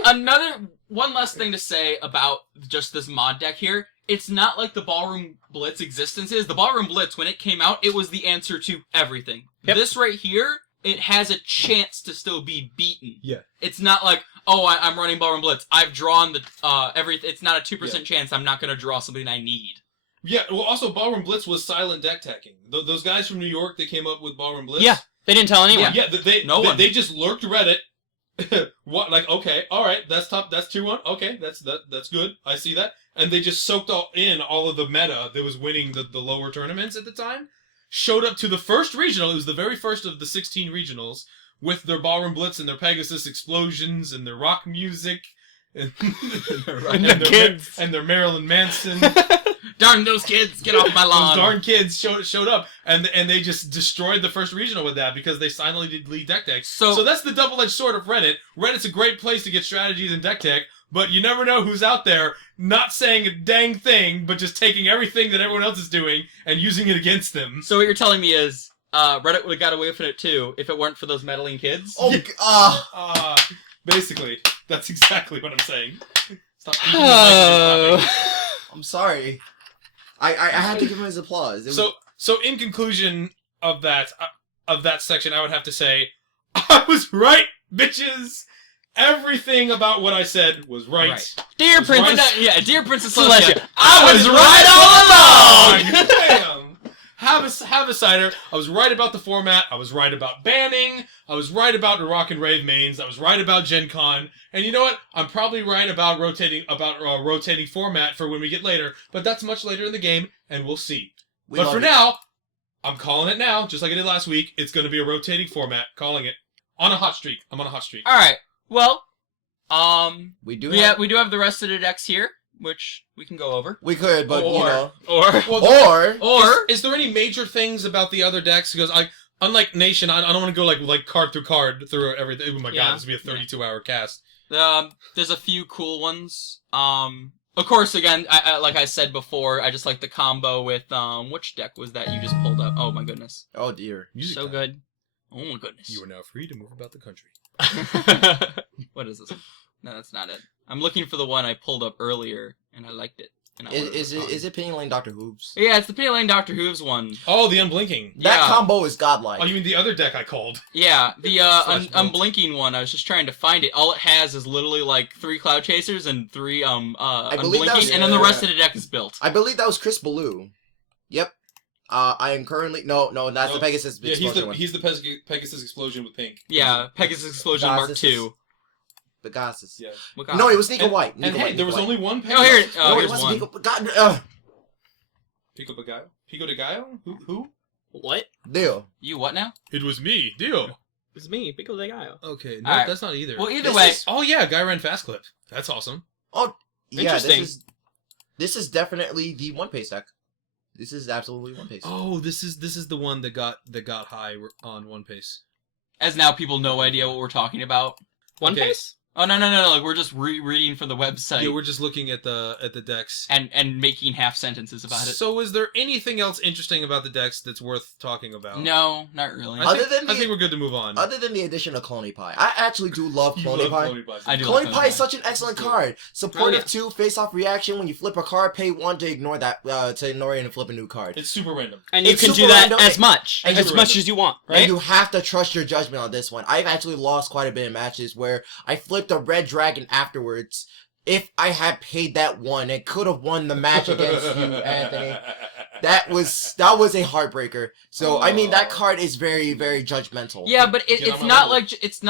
one last thing to say about just this mod deck here. It's not like the Ballroom Blitz existence is. The Ballroom Blitz, when it came out, it was the answer to everything. Yep. This right here, it has a chance to still be beaten. Yeah. It's not like, oh, I'm running Ballroom Blitz. I've drawn the everything. It's not a 2% chance I'm not going to draw something I need. Yeah, well, also, Ballroom Blitz was silent deck teching. Those guys from New York that came up with Ballroom Blitz. Yeah, they didn't tell anyone. Yeah, No one. They just lurked Reddit. What? Like, okay, all right, that's top. That's 2-1. Okay, that's good. I see that. And they just soaked all of the meta that was winning the lower tournaments at the time. Showed up to the first regional. It was the very first of the 16 regionals with their Ballroom Blitz and their Pegasus explosions and their rock music and, their Marilyn Manson. Darn those kids! Get off my lawn! Those darn kids showed up, and they just destroyed the first regional with that because they silently did lead deck tech. So that's the double-edged sword of Reddit. Reddit's a great place to get strategies and deck tech, but you never know who's out there not saying a dang thing, but just taking everything that everyone else is doing and using it against them. So what you're telling me is, Reddit would have got away with it too if it weren't for those meddling kids? Oh, Basically, that's exactly what I'm saying. Stop eating I'm sorry. I had to give him his applause. So in conclusion of that section, I would have to say, I was right, bitches. Everything about what I said was right. Dear Princess, Yeah, dear Princess Celestia, Celestia, I was right all along! Damn. Have a cider. I was right about the format. I was right about banning. I was right about the Rock and Rave mains. I was right about Gen Con. And you know what? I'm probably right about rotating format for when we get later. But that's much later in the game, and we'll see. But for now, I'm calling it now, just like I did last week. It's going to be a rotating format. Calling it on a hot streak. I'm on a hot streak. All right. Well, we do have the rest of the decks here, which we can go over. We could, but Is there any major things about the other decks? Because unlike Nation, I don't want to go like card through everything. Oh my god, this would be a 32-hour cast. There's a few cool ones. Of course, again, I like I said before, I just like the combo with which deck was that you just pulled up? Oh my goodness. Oh dear. so good. Oh my goodness. You are now free to move about the country. What is this? No, that's not it. I'm looking for the one I pulled up earlier, and I liked it. And Is it Penny Lane Dr. Hooves? Yeah, it's the Penny Lane Doctor Who's one. Oh, the Unblinking. That combo is godlike. Oh, you mean the other deck I called? Yeah, the Unblinking one. I was just trying to find it. All it has is literally like 3 Cloud Chasers and 3 Unblinking, and then the rest of the deck is built. I believe that was Chris Ballou. Yep. I am currently no, that's the Pegasus Explosion one. He's the Pegasus Explosion with pink. Yeah, Pegasus Explosion Mark II. Pegasus. Yeah. No, it was Nico White. And hey, there was only one Pegasus. Oh, here. No, here's it one. wasn't Pico de Gallo? Pico de Gallo? Who? What? Deal. You what now? It was me. Deal. It's me, Pico de Gallo. Okay, no, All right. that's not either. Well, either way. Oh yeah, Guy ran Fast Clip. That's awesome. Oh, yeah. Interesting. This is definitely the One Pace deck. This is absolutely One Pace. Oh, this is the one that got high on One Pace. As now people no idea what we're talking about. One Okay. Piece? Oh no! Like we're just reading from the website. Yeah, we're just looking at the decks. and making half sentences about it. So, is there anything else interesting about the decks that's worth talking about? No, not really. I think we're good to move on. Other than the addition of Cloney Pie, I actually do love Cloney Pie. I do. Cloney Pie is such an excellent card. Supportive Oh, yeah. 2, face-off reaction. When you flip a card, pay 1 to ignore that, to ignore it and flip a new card. It's super random. And you It's can super do that random, as much. and As super much random. as you want, And right? you have to trust your judgment on this one. I've actually lost quite a bit of matches where I flipped a red dragon afterwards. If I had paid that 1, it could have won the match against you, Anthony. That was a heartbreaker. So I mean, that card is very, very judgmental. Yeah, but Get on it's my not level. it's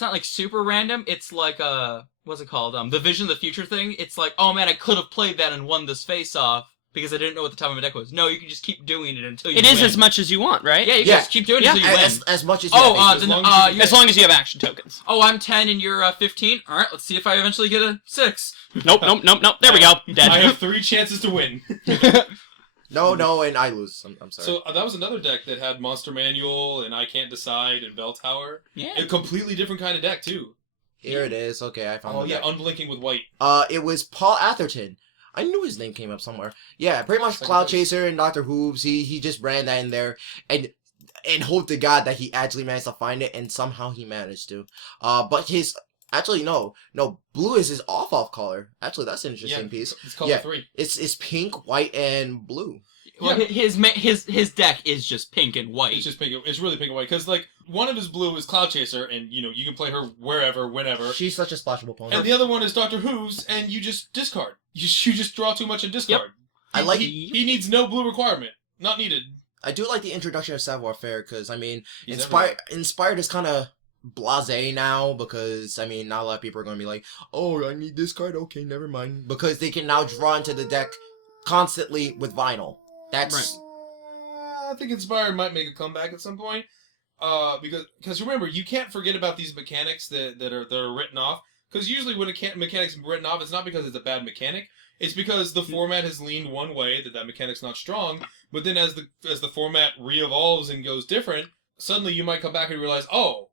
not like super random. It's like what's it called? The Vision of the Future thing. It's like, oh man, I could have played that and won this face off because I didn't know what the top of my deck was. No, you can just keep doing it until you It win. is as much as you want, right? Yeah, you can just keep doing it until you win. As much as you Oh, have then, long As long as you have action tokens. oh, I'm 10 and you're 15. All right, let's see if I eventually get a 6. Nope. There we go. I Dead. have 3 chances to win. No, and I lose. I'm sorry. So that was another deck that had Monster Manual and I Can't Decide and Bell Tower. Yeah. A completely different kind of deck too. Here it is. Okay, I found Oh the yeah, deck. unblinking with white. It was Paul Atherton. I knew his name came up somewhere. Yeah, pretty much Second Cloud place. Chaser and Dr. Hooves. He just ran that in there and hope to God that he actually managed to find it, and somehow he managed to. But his actually no, blue is his off color. Actually, that's an interesting piece. It's color 3. It's pink, white, and blue. Well, his deck is just pink and white. It's just pink. It's really pink and white because like one of his blue is Cloud Chaser, and you can play her wherever, whenever. She's such a splashable opponent. And the other one is Doctor Who's, and you just discard. You just draw too much and discard. Yep. I like. He needs no blue requirement. Not needed. I do like the introduction of Savoir Faire because I mean, He's Inspired is kind of blasé now because I mean, not a lot of people are going to be like, oh, I need this card. Okay, never mind, because they can now draw into the deck constantly with vinyl. That's Right. I think Inspired might make a comeback at some point. Because remember, you can't forget about these mechanics that are written off. Because usually when a mechanic's written off, it's not because it's a bad mechanic. It's because the format has leaned one way that mechanic's not strong. But then as the format re-evolves and goes different, suddenly you might come back and realize, oh,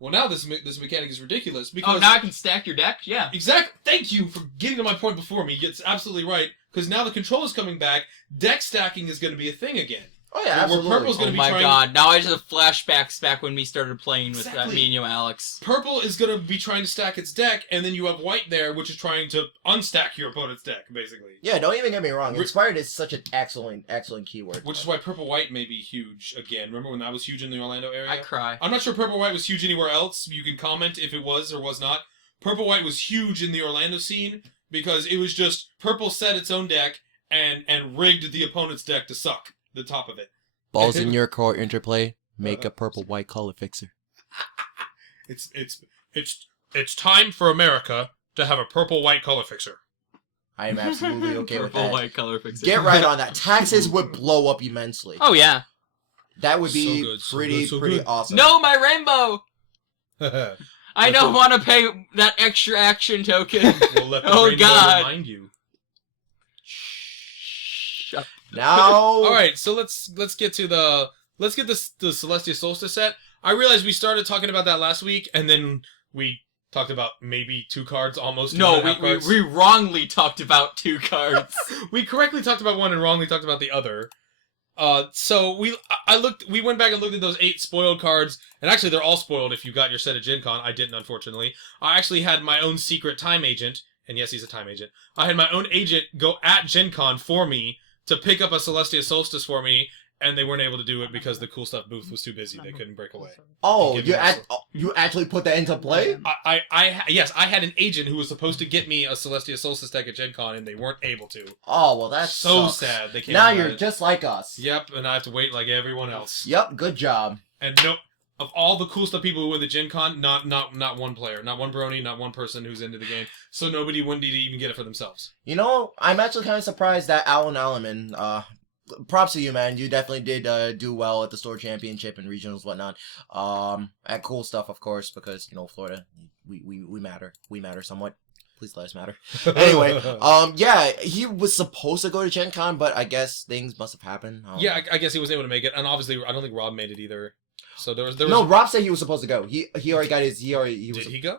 well now this mechanic is ridiculous. Because now I can stack your deck? Yeah. Exactly. Thank you for getting to my point before me. It's absolutely right. Because now the control is coming back. Deck stacking is going to be a thing again. oh yeah, Where absolutely. purple's gonna Oh be my trying- god, now I just have flashbacks back when we started playing with Exactly. me and you, Alex. Purple is going to be trying to stack its deck, and then you have white there, which is trying to unstack your opponent's deck, basically. Yeah, don't even get me wrong. Inspired is such an excellent keyword. Which is why purple-white may be huge again. Remember when that was huge in the Orlando area? I cry. I'm not sure purple-white was huge anywhere else. You can comment if it was or was not. Purple-white was huge in the Orlando scene because it was just purple set its own deck and rigged the opponent's deck to suck the top of it. Balls in your court interplay. Make a purple-white color fixer. It's time for America to have a purple-white color fixer. I am absolutely okay with Purple that. white color fixer. Get right on that. Taxes would blow up immensely. Oh yeah. That would be So good, so pretty good, so good. awesome. No, my rainbow! I That's don't a- want to pay that extra action token. We'll let the Oh, rainbow God. remind you. Now, All right, so let's get the Celestia Solstice set. I realized we started talking about that last week, and then we talked about maybe 2 cards, almost. No, 2.5 cards. we wrongly talked about 2 cards. We correctly talked about one and wrongly talked about the other. So we went back and looked at those 8 spoiled cards, and actually they're all spoiled if you got your set at Gen Con. I didn't, unfortunately. I actually had my own secret time agent, and yes, he's a time agent. I had my own agent go at Gen Con for me to pick up a Celestia Solstice for me, and they weren't able to do it because the Cool Stuff booth was too busy. They couldn't break away. oh, give me you actually put that into play? Yes, I had an agent who was supposed to get me a Celestia Solstice deck at Gen Con, and they weren't able to. Oh, well, that's So sad. They can't. Now do you're it. just like us. Yep, and I have to wait like everyone else. Yep, good job. And no, of all the cool stuff people who win the Gen Con, not one player, not one brony, not one person who's into the game. So nobody wouldn't even get it for themselves. You know, I'm actually kind of surprised that Alan Alleman, props to you, man. You definitely did do well at the store championship and regionals, whatnot. At Cool Stuff, of course, because, you know, Florida, we matter. We matter somewhat. Please let us matter. Anyway, yeah, he was supposed to go to Gen Con, but I guess things must have happened. Yeah, I guess he wasn't able to make it, and obviously I don't think Rob made it either. So there was No, Rob said he was supposed to go. He already got his. He was. Did he go?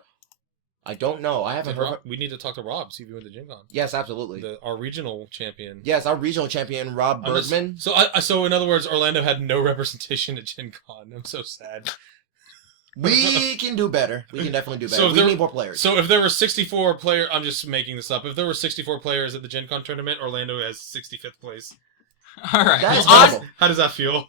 I don't know. I haven't Did heard. Rob, we need to talk to Rob, see if he went to Gen Con. Yes, absolutely. Our regional champion. Yes, our regional champion, Rob Bergman. So in other words, Orlando had no representation at Gen Con. I'm so sad. We can do better. We can definitely do better. So if We there- need more players. So if there were 64 players, I'm just making this up. If there were 64 players at the Gen Con tournament, Orlando has 65th place. Alright. That is Well, horrible. How does that feel?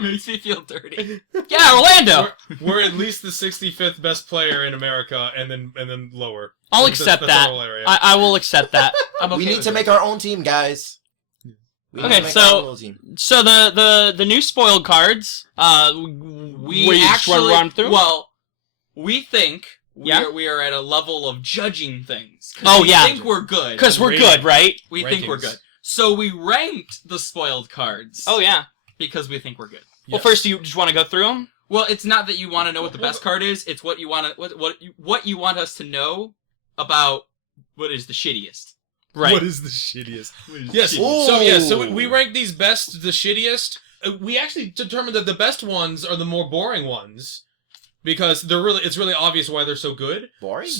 makes me feel dirty. Yeah, Orlando. We're at least the 65th best player in America, and then lower. I'll That's- accept that's that. the whole area. I will accept that. I'm okay We need with to it. make our own team, guys. We need Okay, to make so- our own little team. So the new spoiled cards. We just wanna actually run through? Well, we think Yeah? we are at a level of judging things. Oh, we yeah. think we're good. Because we're Rating. good, right? We think we're Rankings. good. So we ranked the spoiled cards. Oh yeah. because we think we're good. Well, Yes. first you just want to go through them. Well, it's not that you want to know what the best card is. It's what you want to what you want us to know about what is the shittiest. Right. What is the shittiest? Yes. shittiest? So we rank these best to the shittiest. We actually determined that the best ones are the more boring ones. because it's really obvious why they're so good. Boring?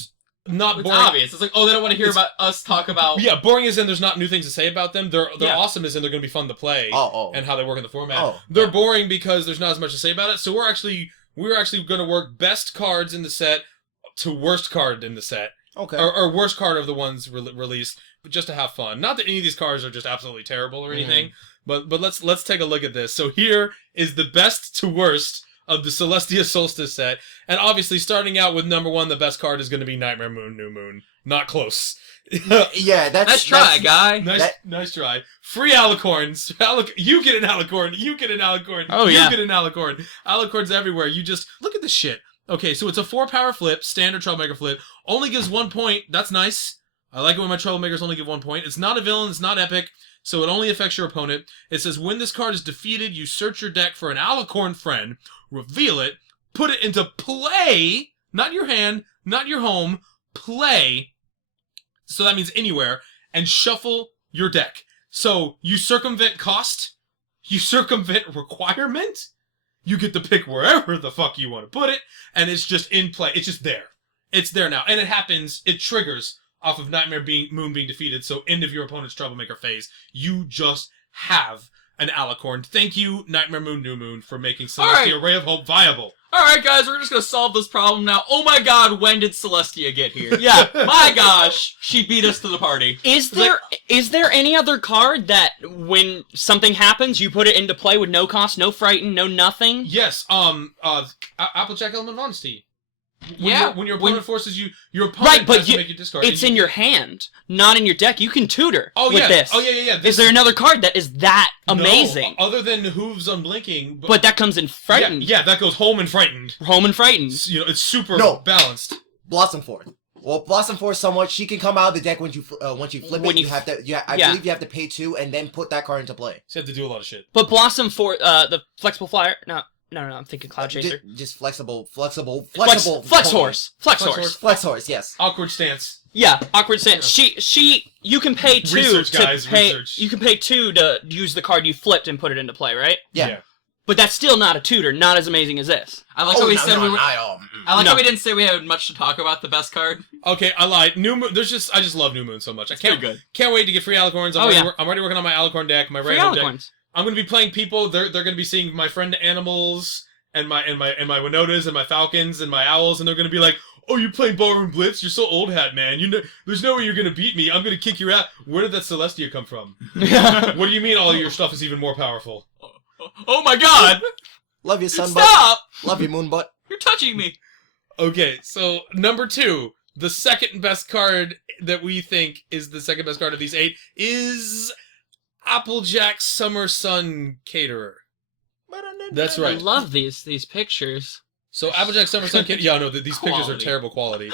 Not It's boring. obvious. It's like, oh, they don't want to hear about us talk about. Yeah, boring is in there's not new things to say about them. They're Yeah. awesome as in they're going to be fun to play. And how they work in the format. Oh, They're yeah. boring because there's not as much to say about it. So we're actually going to work best cards in the set to worst card in the set, Okay. or worst card of the ones released, but just to have fun. Not that any of these cards are just absolutely terrible or anything, but let's take a look at this. So here is the best to worst of the Celestia Solstice set, and obviously starting out with number 1, the best card is going to be Nightmare Moon, New Moon. Not close. Yeah, Nice try, guy. Nice try. Free alicorns. You get an alicorn. You get an alicorn. Oh, you yeah. get an alicorn. Alicorns everywhere. You just look at this shit. Okay, so it's a 4-power flip, standard Troublemaker flip. Only gives 1 point. That's nice. I like it when my Troublemakers only give 1 point. It's not a villain. It's not epic. So it only affects your opponent. It says when this card is defeated, you search your deck for an alicorn friend, reveal it, put it into play, not your hand, not your home, play. So that means anywhere, and shuffle your deck. So you circumvent cost, you circumvent requirement, you get to pick wherever the fuck you want to put it, and it's just in play. It's just there. It's there now. And it triggers off of Nightmare Moon being defeated, so end of your opponent's Troublemaker phase. You just have an alicorn. Thank you, Nightmare Moon, New Moon, for making Celestia Ray of Hope viable. Alright, guys, we're just gonna solve this problem now. Oh my god, when did Celestia get here? Yeah. My gosh, she beat us to the party. Is there any other card that when something happens, you put it into play with no cost, no frighten, no nothing? Yes, Applejack Element of Honesty. When your When- opponent forces you, your opponent Right, but has to make you discard. It's in your hand, not in your deck. You can tutor with yeah. this. Oh, yeah. Is there another card that is that amazing? No, other than Hooves Unblinking. But that comes in frightened. Yeah, that goes home and frightened. Home and frightened. It's super No. balanced. Blossom Forth. Well, Blossom Forth somewhat. She can come out of the deck when you flip When it. you You have to. I yeah. believe you have to pay 2 and then put that card into play. So you have to do a lot of shit. But Blossom for the flexible flyer. No, I'm thinking Cloud Chaser. Just flexible. Flex pony. Horse. Flex Horse. Flex Horse. Yes. Awkward stance. Yeah, awkward sense. You can pay 2 Research, to guys, pay. research. You can pay 2 to use the card you flipped and put it into play, right? Yeah. But that's still not a tutor. Not as amazing as this. I like how we said we were. I I like No. how we didn't say we had much to talk about the best card. Okay, I lied. New Moon. I just love New Moon so much. I can't pretty good. Can't wait to get free alicorns. I'm already working on my alicorn deck. My Free random deck. alicorns. I'm going to be playing people. They're going to be seeing my friend animals and my Winotas and my falcons and my owls, and they're going to be like, "Oh, you're playing Ballroom Blitz? You're so old hat, man. There's no way you're going to beat me. I'm going to kick your ass." Where did that Celestia come from? What do you mean all of your stuff is even more powerful? Oh my god! Love you, Sunbutt. Stop! Love you, Moonbutt. You're touching me. Okay, so number 2, the second best card that we think is the second best card of these 8 is Applejack Summer Sun Caterer. That's I right. love these pictures. So Applejack Summer Sun Caterer. Yeah, no, these pictures are Quality. terrible quality.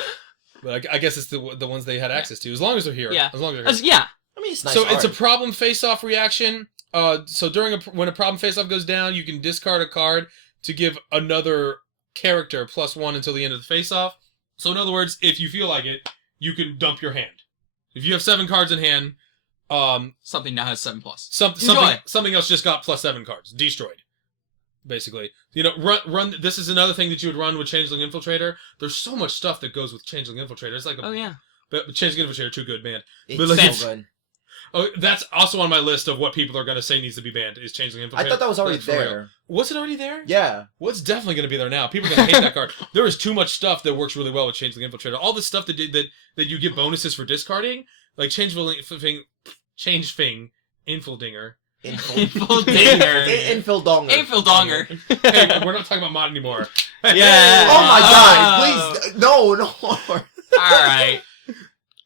But I guess it's the ones they had access to, as long as they're here. Yeah. As long as they're here. Yeah. I mean, it's nice. So it's a art. problem face-off reaction. So when a problem face-off goes down, you can discard a card to give another character +1 until the end of the face-off. So in other words, if you feel like it, you can dump your hand. If you have 7 cards in hand, Something now has 7+. something else just got +7 cards, destroyed. Basically, run. This is another thing that you would run with Changeling Infiltrator. There's so much stuff that goes with Changeling Infiltrator. It's like Oh yeah. but Changeling Infiltrator too good, man. It's but like, so it's- good. Oh, that's also on my list of what people are going to say needs to be banned is Changeling Infiltrator. I thought that was already For real. there. Was it already there? Yeah. Well, it's definitely going to be there now. People are going to hate that card. There is too much stuff that works really well with Changeling Infiltrator. All the stuff that you get bonuses for discarding, like Changefing, Infildinger. Infildinger. Infill Donger. Infildonger. Hey, we're not talking about mod anymore. Yeah. Oh my Oh. god, please. No. Alright.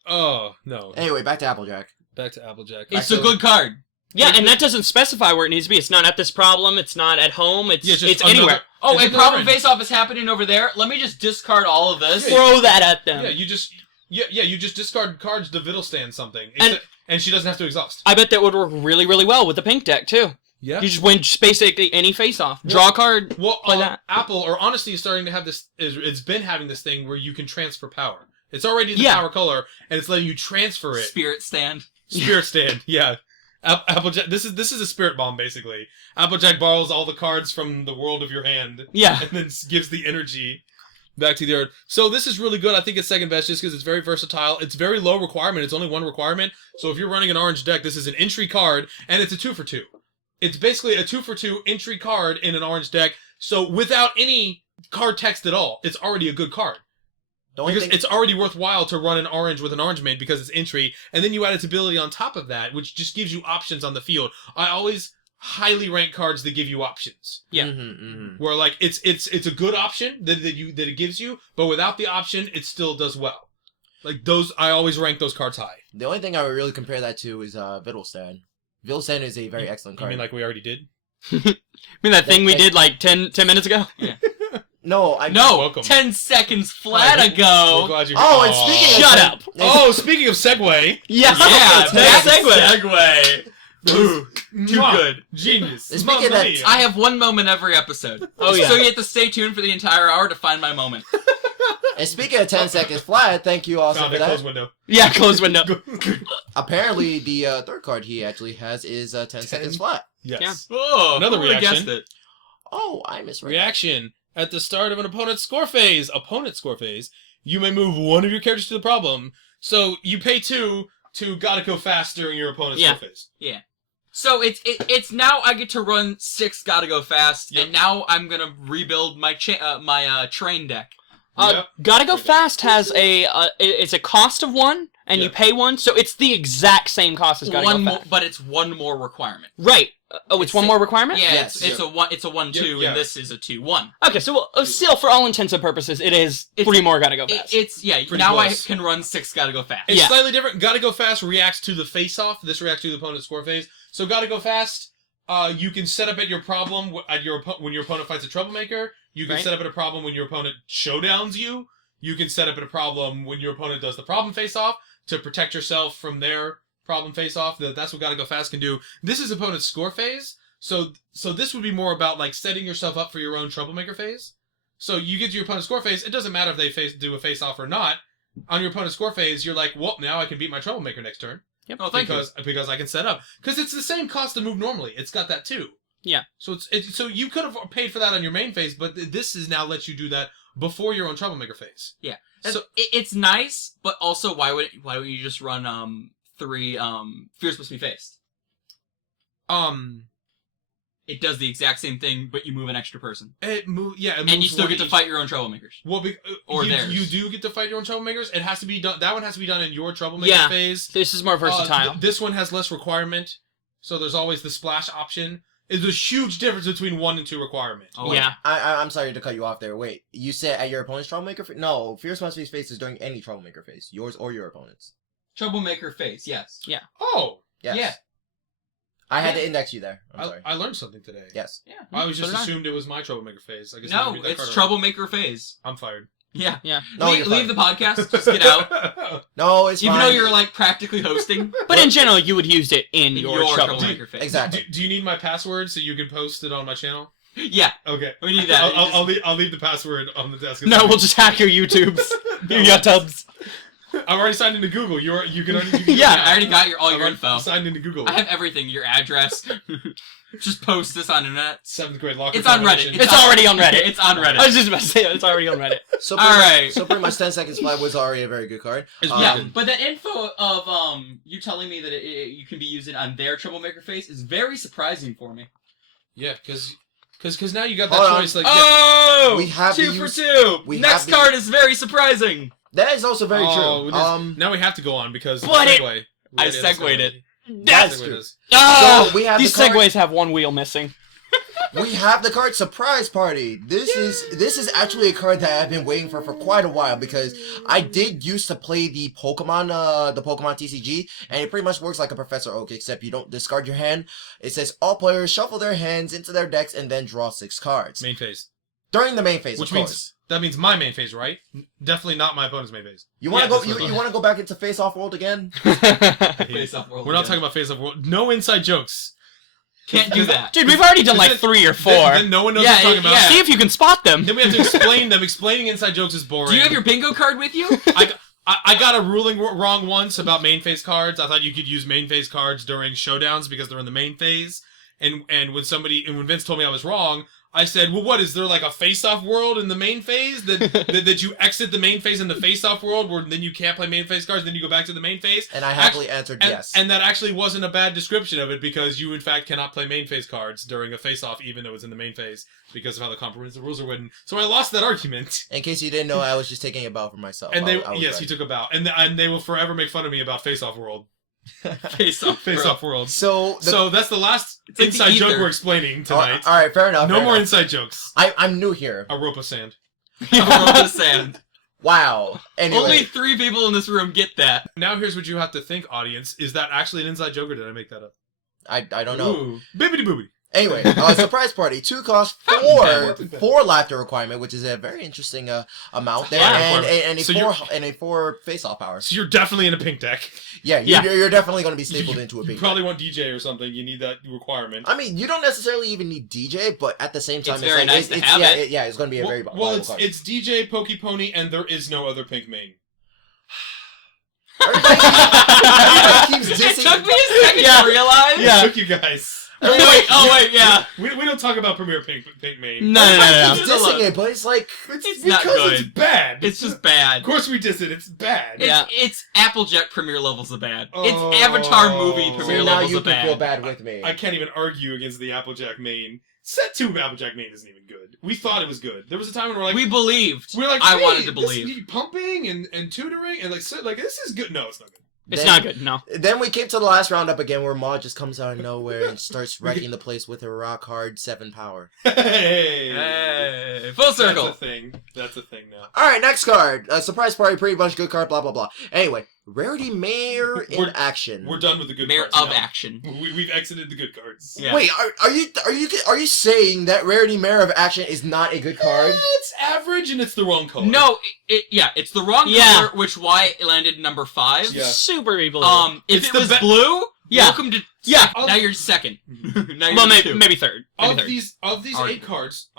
Oh, no. Anyway, back to Applejack. Back to Applejack. It's a good card. Yeah, and that doesn't specify where it needs to be. It's not at this problem. It's not at home. It's Yeah, just it's another- anywhere. Oh, It's a another problem range. face-off is happening over there. Let me just discard all of this. Throw that at them. Yeah, you just discard cards to Viddlestand something. And- And she doesn't have to exhaust. I bet that would work really, really well with the pink deck too. Yeah. You just win basically any face off. Draw a card. Well, play that. Apple or Honesty is starting to have this. It's been having this thing where you can transfer power. It's already the Yeah. power color, and it's letting you transfer it. Spirit stand. Spirit Stand, yeah. Applejack. This is a spirit bomb basically. Applejack borrows all the cards from the world of your hand, Yeah. and then gives the energy. Back to the earth. So this is really good. I think it's second best just because it's very versatile. It's very low requirement. It's only one requirement. So if you're running an orange deck, this is an entry card, and it's a 2-for-2. It's basically a 2-for-2 entry card in an orange deck. So without any card text at all, it's already a good card. Because it's already worthwhile to run an orange with an orange main because it's entry, and then you add its ability on top of that, which just gives you options on the field. I always highly rank cards that give you options. Yeah. Where like it's a good option that it gives you, but without the option, it still does well. Like those, I always rank those cards high. The only thing I would really compare that to is Vittlestan. Vittlestan is a very excellent card. You mean like we already did? I mean that thing we did like 10 minutes ago? Yeah. No, welcome. 10 seconds flat ago. We're glad you're Oh, and speaking Shut of... up! Oh, speaking of segue. Yeah, that segue. Ooh, too Mwah. good. Genius. Speaking of Mamma that, mia. I have one moment every episode. Oh, yeah. So you have to stay tuned for the entire hour to find my moment. And speaking of 10 seconds flat, thank you also Found for that close that. window. Yeah, close window. Apparently, the third card he actually has is 10 seconds flat. Yes. Oh, Another who would've reaction. guessed it? Oh, I misread. Reaction. At the start of an opponent's score phase, you may move one of your characters to the problem. So you pay 2 to gotta go fast during your opponent's Yeah. score phase. Yeah. So it's now I get to run 6 gotta go fast, Yep. and now I'm gonna rebuild my train deck. Yep. Gotta Go Fast has it's a cost of 1, and you Yeah. pay 1, so it's the exact same cost as Gotta One Go more, Fast. but it's one more requirement. Right. Oh, it's one more requirement? Yeah, Yes. it's a 1-2, Yeah. and this is a 2-1. Okay, so still, for all intents and purposes, it is 3 more Gotta Go Fast. It's Pretty now close. I can run 6 gotta go fast. It's Yeah. slightly different. Gotta go fast reacts to the face-off. This reacts to the opponent's score phase. So gotta go fast. You can set up at your problem when your opponent fights a troublemaker. You can Right. set up at a problem when your opponent showdowns you. You can set up at a problem when your opponent does the problem face-off to protect yourself from their problem face-off. That's what gotta go fast can do. This is opponent's score phase. So this would be more about like setting yourself up for your own troublemaker phase. So you get to your opponent's score phase. It doesn't matter if they do a face-off or not. On your opponent's score phase, you're like, well, now I can beat my troublemaker next turn. Oh, thank you. Because I can set up. Because it's the same cost to move normally. It's got that too. Yeah. So so you could have paid for that on your main phase, but this is now lets you do that before your own troublemaker phase. Yeah. So It's nice, but also why don't you just run 3 Fears Must Be Faced? It does the exact same thing, but you move an extra person. it moves And you still get to fight your own troublemakers. Well, Or theirs. you do get to fight your own troublemakers. It has to be done. That one has to be done in your troublemaker Yeah. phase. This is more versatile. This one has less requirement, so there's always the splash option. There's a huge difference between 1 and 2 requirement. Oh, yeah. I'm sorry to cut you off there. Wait, you said at your opponent's troublemaker phase? No, Fierce Must Be Face is during any troublemaker phase. Yours or your opponent's. Troublemaker phase, yes. Oh, Yes. Yeah. I had to index you there. I'm sorry. I learned something today. Yes. Yeah. I was So just did I. assumed it was my troublemaker phase. I guess I No, didn't read that it's card right. troublemaker phase. I'm fired. Yeah. Yeah. No, you're leave fine. the podcast. Just get out. No, it's Even fine. though you're like practically hosting. But in general, you would use it in your trouble. troublemaker phase. Exactly. Do you need my password so you can post it on my channel? Yeah. Okay. We need that. I'll leave the password on the desk. No, we'll just hack your YouTubes. Your YouTubes. I'm already signed into Google. You can already. Yeah. I already got all your I'm info. signed into Google. I have everything. Your address. Just post this on the internet. 7th grade locker. It's on Reddit. combination. It's already on Reddit. It's on Reddit. I was just about to say it's already on Reddit. So All right. So pretty much 10 seconds flat was already a very good card. It's Yeah, good. but the info of you telling me that you can be using on their troublemaker face is very surprising for me. Yeah, because now you got that Hold on. choice. Like, Oh, We have to 2 for use- 2. we Next have to- card is very surprising. That is also very Oh, true. it is. Now we have to go on because But it- segue. I segued it. That's Segue true. is. Oh, So we have these the card- segues have one wheel missing. We have the card Surprise Party. This is actually a card that I've been waiting for quite a while because I did used to play the Pokemon TCG, and it pretty much works like a Professor Oak, except you don't discard your hand. It says all players shuffle their hands into their decks and then draw 6 cards Main phase. during the main phase. Which of means course. that means my main phase, right? Definitely not my opponent's main phase. You want to Yeah, go? that's what You it want to go back into Face Off World again? Face Off World We're not again. talking about face off world. No inside jokes. Can't do that. Dude, we've already done like 3 or 4. Then no one knows Yeah, what we're talking about. yeah. See if you can spot them. Then we have to explain them. Explaining inside jokes is boring. Do you have your bingo card with you? I got a ruling wrong once about main phase cards. I thought you could use main phase cards during showdowns because they're in the main phase. And when Vince told me I was wrong, I said, well, what, is there like a face-off world in the main phase? That you exit the main phase in the face-off world where then you can't play main phase cards, then you go back to the main phase? And I happily answered yes. And that actually wasn't a bad description of it, because you, in fact, cannot play main phase cards during a face-off, even though it's in the main phase, because of how the comprehensive rules are written. So I lost that argument. In case you didn't know, I was just taking a bow for myself. And they, I was yes, right. you took a bow. And they will forever make fun of me about face-off world. Face-off world. So that's the last like the inside joke ether. we're explaining tonight. All right, fair enough. No fair more enough. inside jokes. I'm new here. A rope of sand. Sand. Wow. Anyway. Only 3 people in this room get that. Now here's what you have to think, audience. Is that actually an inside joke, or did I make that up? I don't know. Ooh. Bibbidi boobidi. Anyway, surprise party. 2 cost 4 laughter requirement, which is a very interesting amount there, and a 4 face-off power. So you're definitely in a pink deck. Yeah, you're definitely going to be stapled into a You pink probably deck. want DJ or something. You need that requirement. I mean, you don't necessarily even need DJ, but at the same time, It's very nice to have it. Yeah, it's going to be a very well. viable card. It's DJ, Pokepony, and there is no other pink main. Everybody keeps It dissing. took me a second to realize. It took you guys. Wait, yeah. We don't talk about Premier Pink main. No. Everybody keeps dissing it, but it's like It's not because good. it's bad. It's just bad. Of course we diss it. It's bad. It's Applejack Premier levels of bad. Oh. It's Avatar movie Premier so now levels you of can bad. feel bad with me. I can't even argue against the Applejack main. Set 2 of Applejack main isn't even good. We thought it was good. There was a time when we're like, We believed. we're like, I hey, wanted to this believe. need pumping and tutoring and like this is good. No, it's not good. It's not good, no. Then we came to the last roundup again, where Maud just comes out of nowhere and starts wrecking the place with her rock hard 7 power. Hey, full circle. That's a thing now. All right, next card. Surprise party, pretty much good card. Blah blah blah. Anyway, rarity mayor in We're- action. We're done with the good Mayor cards of now. action. We've exited the good cards. Yeah. Wait, are you saying that rarity mayor of action is not a good card? It's average and it's the wrong color. No, it's the wrong Yeah. color, which why it landed number 5. Yeah. Super evil. If It's it the was be- blue, Yeah. welcome to Yeah. Now you're second. Now you're well, two. maybe third. Maybe Of third. these Alright. 8 cards,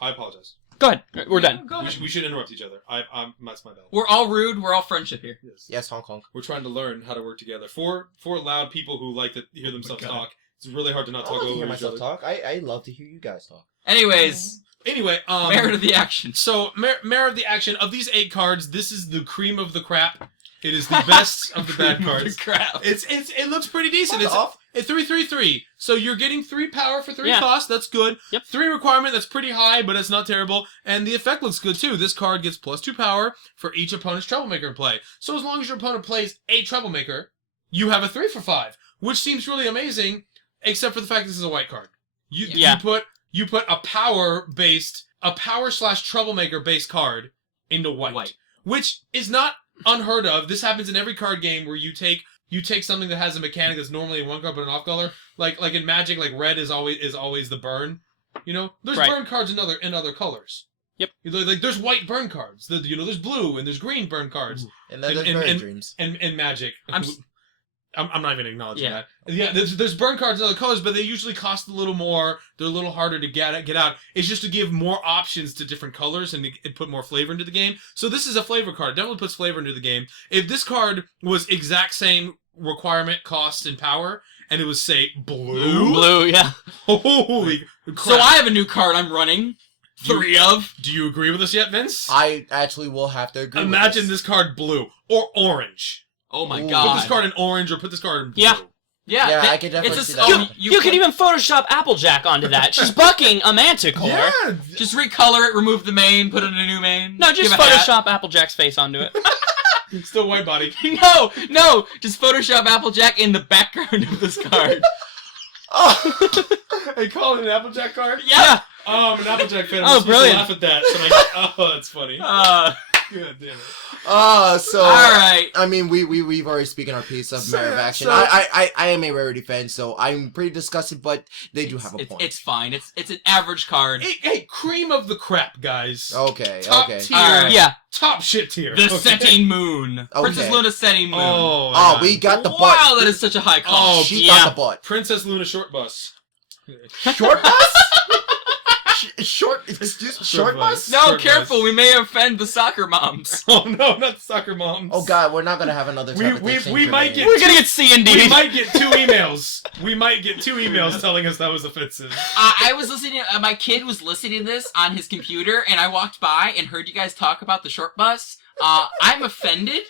I apologize. Go ahead. We're done. Go ahead. We should interrupt each other. That's my bad. We're all rude. We're all friendship here. Yes. Yes, Hong Kong. We're trying to learn how to work together. Four loud people who like to hear themselves God. talk. It's really hard to not I talk love to over hear each myself other. talk. I love to hear you guys talk. Anyways, Anyway, merit of the action. So, Mayor of the Action, of these 8 cards, this is the cream of the crap. It is the best of the bad cards. Crap. It looks pretty decent. Fuck off. It's 3/3/3. So you're getting 3 power for 3 Yeah. cost. That's good. Yep. 3 requirement. That's pretty high, but it's not terrible. And the effect looks good too. This card gets +2 power for each opponent's troublemaker in play. So as long as your opponent plays a troublemaker, you have a 3 for 5, which seems really amazing, except for the fact this is a white card. You put a power/troublemaker based card into white, which is not unheard of. This happens in every card game where you take something that has a mechanic that's normally in one card but an off color. Like in Magic, like red is always the burn. You know, there's Right. burn cards in other colors. Yep. Like there's white burn cards. There's blue and there's green burn cards. And then there's And- Burn and- Dreams. And Magic. I'm not even acknowledging Yeah. that. Yeah, there's burn cards in other colors, but they usually cost a little more. They're a little harder to get out. It's just to give more options to different colors and to put more flavor into the game. So this is a flavor card. Definitely puts flavor into the game. If this card was exact same requirement, cost, and power, and it was, say, Blue, yeah. holy crap. So I have a new card I'm running. 3 of. Do you agree with us yet, Vince? I actually will have to agree Imagine with this card blue or orange. Oh my Ooh. god. Put this card in orange or put this card in blue. Yeah. Yeah, I could definitely it's see a, that. You can even Photoshop Applejack onto that. She's bucking a manticore. Yeah. just recolor it, remove the main, put in a new main. No, just give a hat. Photoshop Applejack's face onto it. Still white body. No, just Photoshop Applejack in the background of this card. Oh. Hey, call it an Applejack card? Yeah. I'm an Applejack fan. Oh, I'm supposed to brilliant. laugh at that. So oh, that's funny. God damn it. So Alright. I mean, we've already spoken our piece of So- merit of action. so- I am a rarity fan, so I'm pretty disgusted, but they do have a point. It's fine. It's an average card. Hey, cream of the crap, guys. Okay, Top okay. tier. Alright. Yeah. Top shit tier. The okay? setting moon. Okay. Princess Luna setting moon. Oh, my Oh, God. we got the wow, butt. that is such a high cost. Oh, She yeah. got the butt. Princess Luna short bus. Short bus? Short bus? No, Short careful. bus. We may offend the soccer moms. Oh no, not the soccer moms. Oh god, we're not gonna have another type of We thing might for get- me. We're gonna get C and We D. might get 2 emails. We might get 2 emails telling us that was offensive. I was listening. My kid was listening to this on his computer, and I walked by and heard you guys talk about the short bus. I'm offended.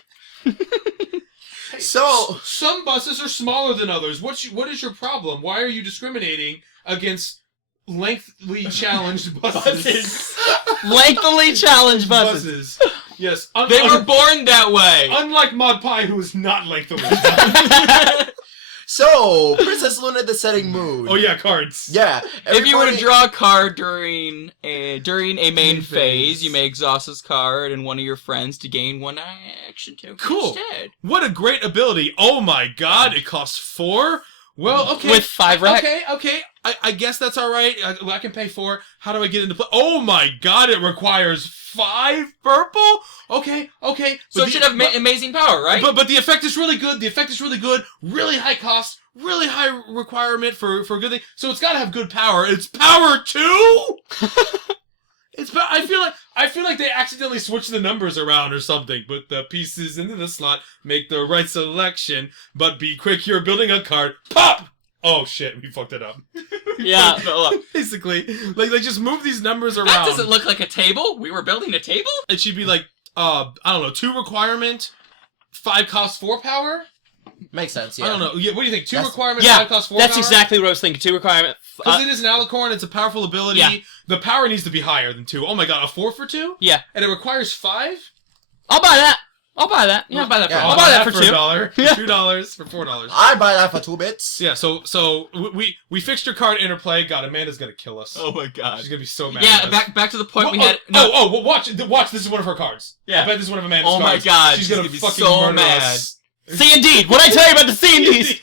So Some buses are smaller than others. What is your problem? Why are you discriminating against lengthily challenged buses? Lengthily challenged buses. Yes. They were born that way. Unlike Mod Pie, who is not lengthily challenged. So Princess Luna the setting moon. Oh yeah, cards. Yeah. If you were to everybody- draw a card during a main Main phase, phase. you may exhaust this card and one of your friends to gain 1 action token Cool. instead. What a great ability. Oh my god, it costs 4? Well, okay. With 5 rec. Okay. I guess that's alright. I can pay 4. How do I get into play? Oh my god, it requires 5 purple? Okay. So it should have amazing power, right? But the effect is really good. Really high cost. Really high requirement for a good thing. So it's gotta have good power. It's power 2? I feel like they accidentally switched the numbers around or something. Put the pieces into the slot, make the right selection, but be quick, you're building a card. Pop! Oh shit, we fucked it up. Yeah. Basically, like just move these numbers around. That doesn't look like a table. We were building a table? It should be like I don't know, 2 requirement, 5 cost 4 power. Makes sense, yeah. I don't know. Yeah, what do you think? 2 That's- requirement, Yeah, 5 cost 4 that's power? exactly what I was thinking. 2 requirement. Because it is an alicorn, it's a powerful ability. Yeah. The power needs to be higher than 2. Oh my god, a 4 for 2? Yeah. And it requires 5? I'll buy that. Yeah, I'll buy that for Yeah. $1. I'll buy that for $1 for Yeah. $2, for $4. I buy that for 2 bits. Yeah, so we fixed your card interplay. God, Amanda's gonna kill us. Oh my god. She's gonna be so mad. Yeah, at us. back to the point we Well, had. well, watch! This is one of her cards. Yeah. I bet this is one of Amanda's Oh my cards. god, she's she's gonna gonna be fucking so murder mad. us. C and D. What I tell you about the C and D's?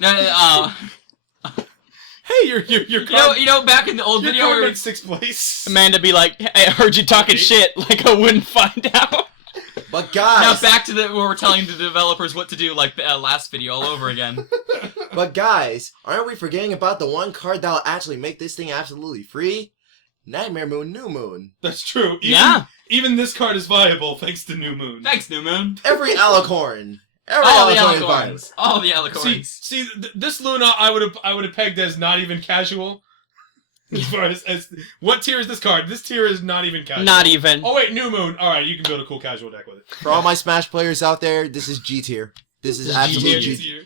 No, Hey, your card. you know, back in the old your video, card we were, made 6th place. Amanda be like, "Hey, I heard you talking shit. Like I wouldn't find out." But now guys, back to where we're telling the developers what to do, like the last video all over again. aren't we forgetting about the one card that'll actually make this thing absolutely free? Nightmare Moon, New Moon. That's true. Even this card is viable thanks to New Moon. Thanks, New Moon. Every alicorn. Every All the alicorn is viable. alicorns. All the alicorns. See, this Luna, I would have pegged as not even casual. As far as what tier is this card? This tier is not even casual. Not even. Oh wait, New Moon. All right, you can build a cool casual deck with it. For all my Smash players out there, this is G tier. This is absolute G. tier.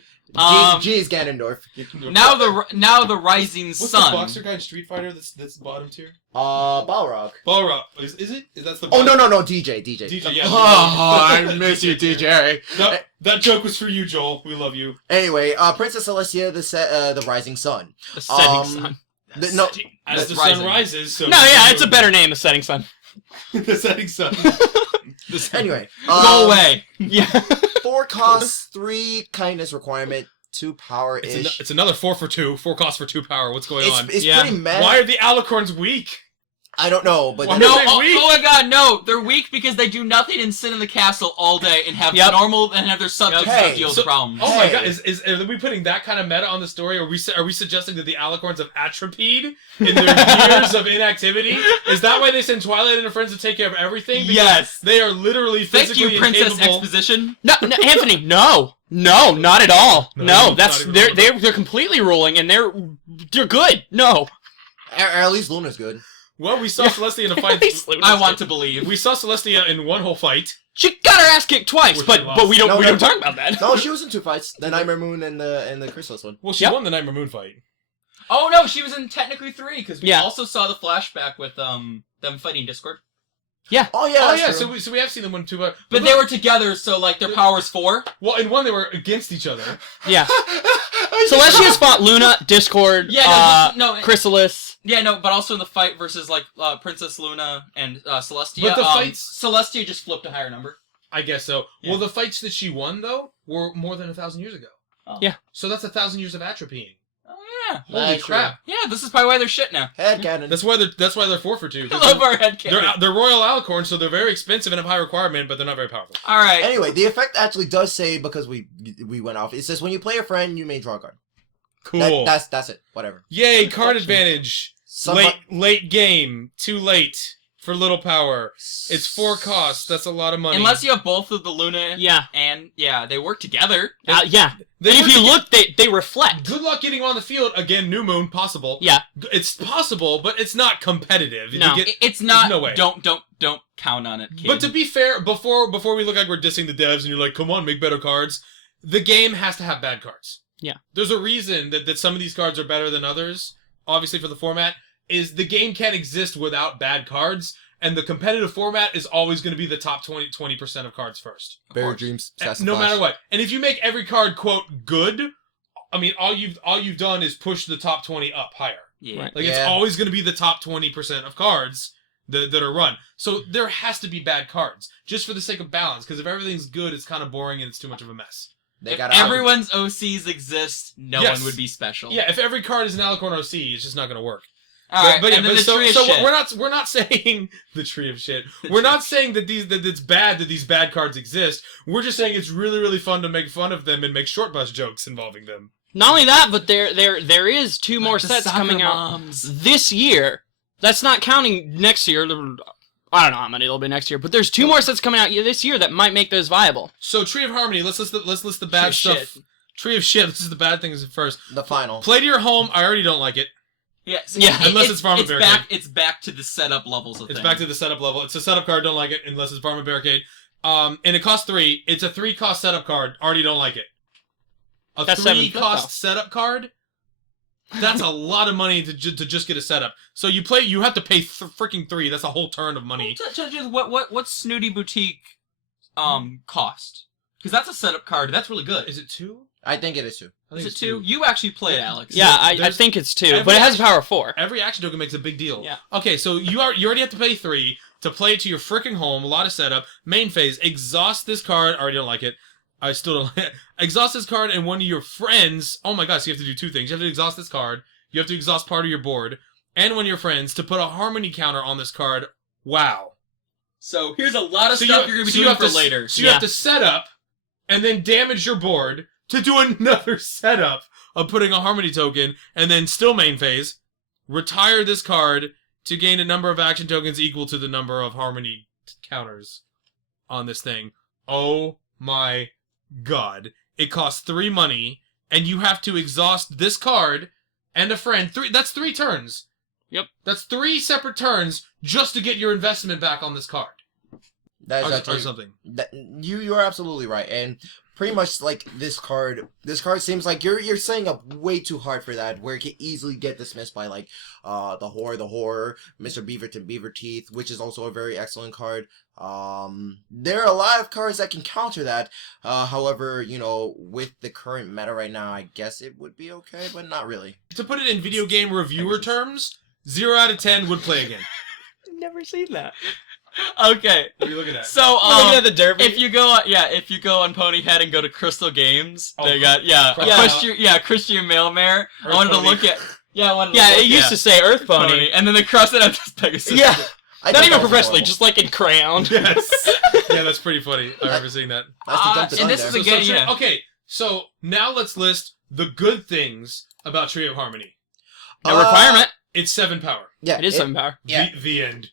G is Ganondorf. Now the rising What's sun. the boxer guy in Street Fighter? That's bottom tier. Balrog. Balrog. Is it? That's the. Oh no, DJ. DJ. Yeah. Oh, I miss you, DJ. That joke was for you, Joel. We love you. Anyway, Princess Celestia, the Rising Sun. The setting sun. No, As That's the rising. sun rises. So No, yeah, it's a better name. The setting sun. The setting sun. anyway, Go away. Yeah. 4 costs, 3 kindness requirement, 2 power ish. It's another 4 for 2. 4 costs for 2 power. What's going on? It's Yeah. pretty mad. Why are the alicorns weak? I don't know, but Why No, are they weak? oh my god, no! They're weak because they do nothing and sit in the castle all day and have Yep. normal and have their subjects Hey, deal with so- problems. Oh my Hey. god! Are we putting that kind of meta on the story? Are we suggesting that the alicorns have atrophied in their years of inactivity? Is that why they send Twilight and her friends to take care of everything? Because Yes. they are literally Thank physically you, Princess incapable. Exposition. No, Anthony. No, not at all. No, No, not that's even they're completely ruling, and they're good. No. at least Luna's good. Well, we saw Yeah. Celestia in a fight. I want to believe. We saw Celestia in one whole fight. She got her ass kicked twice, Which but we lost. we don't No, we no. don't talk about that. No, she was in 2 fights. The Nightmare Moon and the Chrysalis one. Well, she Yep. won the Nightmare Moon fight. Oh no, she was in technically 3 because we Yeah. also saw the flashback with them fighting Discord. Oh yeah. Oh that's yeah, true. so we have seen them win 2. But they were together, so like their power's 4. well, in one they were against each other. Yeah. Celestia's fought Luna, Discord, Yeah, no, Chrysalis. Yeah, no, but also in the fight versus like Princess Luna and Celestia. But the fights- Celestia just flipped a higher number. I guess so. Yeah. Well, the fights that she won though were more than 1,000 years ago. Oh. Yeah. So that's 1,000 years of atrophying. Oh yeah. Holy That's crap! Yeah, this is probably why they're shit now. Headcanon. That's why they're 4 for 2. I love our headcanon. They're royal alicorns, so they're very expensive and have high requirement, but they're not very powerful. All right. Anyway, the effect actually does say, because we went off, it says when you play a friend, you may draw a card. Cool. That's it. Whatever. Yay, card advantage. Late game. Too late for little power. It's 4 costs. That's a lot of money. Unless you have both of the Luna. Yeah. And, they work together. Yeah. They And if work you look, they reflect. Good luck getting on the field. Again, new moon, possible. Yeah. It's possible, but it's not competitive. No. It's not. No way. Don't count on it, kid. But to be fair, before we look like we're dissing the devs and you're like, come on, make better cards, the game has to have bad cards. Yeah. There's a reason that some of these cards are better than others, obviously for the format, is the game can't exist without bad cards, and the competitive format is always going to be the top 20% of cards first. Bear Dreams, No matter what. And if you make every card, quote, good, I mean, all you've done is push the top 20 up higher. Yeah. Right. Like, it's always going to be the top 20% of cards that are run. So there has to be bad cards, just for the sake of balance, because if everything's good, it's kind of boring and it's too much of a mess. If everyone's OCs exist, no Yes. one would be special. Yeah, if every card is an Alicorn OC, it's just not going to work. Alright, But and then the tree of shit. we're not saying the tree of shit. We're not saying that it's bad that these bad cards exist. We're just saying it's really, really fun to make fun of them and make short bus jokes involving them. Not only that, but there is 2 more the sets soccer coming moms. out this year. That's not counting next year. I don't know how many it'll be next year, but there's 2 more sets coming out this year that might make those viable. So Tree of Harmony, let's list the bad Tree of stuff. shit. Tree of shit. This is the bad things first. The final. Play to your home. I already don't like it. Yeah, so Yeah, unless it's Farm and Barricade. It's back to the setup levels of It's things. back to the setup level. It's a setup card. Don't like it unless it's Farm and Barricade. And it costs 3. It's a 3 cost setup card. Already don't like it. A That's 3 7 cost though. setup card. That's a lot of money to just get a setup. So you have to pay freaking 3. That's a whole turn of money. What's Snooty Boutique cost? Because that's a setup card. That's really good. Is it 2? I think it is 2. I think Is it it's 2? You actually play it, Alex. Yeah, I There's- think it's 2, every but it has a power of 4. Every action token makes a big deal. Yeah. Okay, so you already have to pay 3 to play it to your freaking home. A lot of setup. Main phase. Exhaust this card. I already don't like it. I still don't like it. Exhaust this card and one of your friends. Oh my gosh, so you have to do 2 things. You have to exhaust this card. You have to exhaust part of your board. And one of your friends to put a harmony counter on this card. Wow. So here's a lot of So stuff you're going to be doing for later. So you have to set up and then damage your board to do another setup of putting a harmony token and then still main phase. Retire this card to gain a number of action tokens equal to the number of harmony counters on this thing. Oh my god. It costs 3 money and you have to exhaust this card and a friend. That's 3 turns. Yep. That's 3 separate turns just to get your investment back on this card. That is Or actually something. You're absolutely right, and pretty much like this card seems like you're setting up way too hard for that, where it can easily get dismissed by like the horror, Mr. Beaver Teeth, which is also a very excellent card. There are a lot of cards that can counter that. However, with the current meta right now, I guess it would be okay, but not really. To put it in video game reviewer terms, 0 out of 10 would play again. Never seen that. Okay. What are you looking at? So, We're looking at the derby. if you go on Ponyhead and go to Crystal Games, Oh, they got Christian Mailmare. I wanted to look at It used to say Earth Pony. and then they crossed it out to Pegasus. Yeah. I Not think even that was professionally, horrible. just like in crayon. Yes. Yeah, that's pretty funny. I remember seeing that. That's the dump and design this there. is Again, yeah. Okay, so now let's list the good things about Tree of Harmony. No requirement. It's 7 power. Yeah, It is 7 power. Yeah. The end.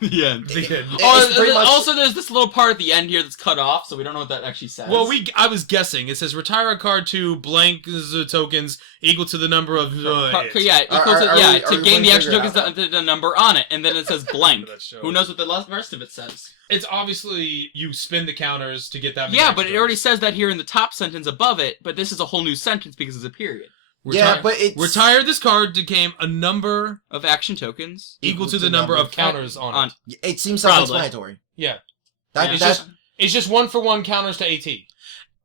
The end. The end. It's pretty much- Also, there's this little part at the end here that's cut off, so we don't know what that actually says. Well, I was guessing. It says retire a card to blank tokens equal to the number of... to gain we the going to action figure it tokens, the number on it, and then it says blank. That show. Who knows what the rest of it says? It's obviously you spin the counters to get that many Yeah, action but it already says that here in the top sentence above it, but this is a whole new sentence because it's a period. Yeah, but it's... Retire this card to gain a number Of action tokens. equal to the number of counters on it. It seems Probably. self-explanatory. Yeah. Yeah. It's just 1-for-1 counters to AT.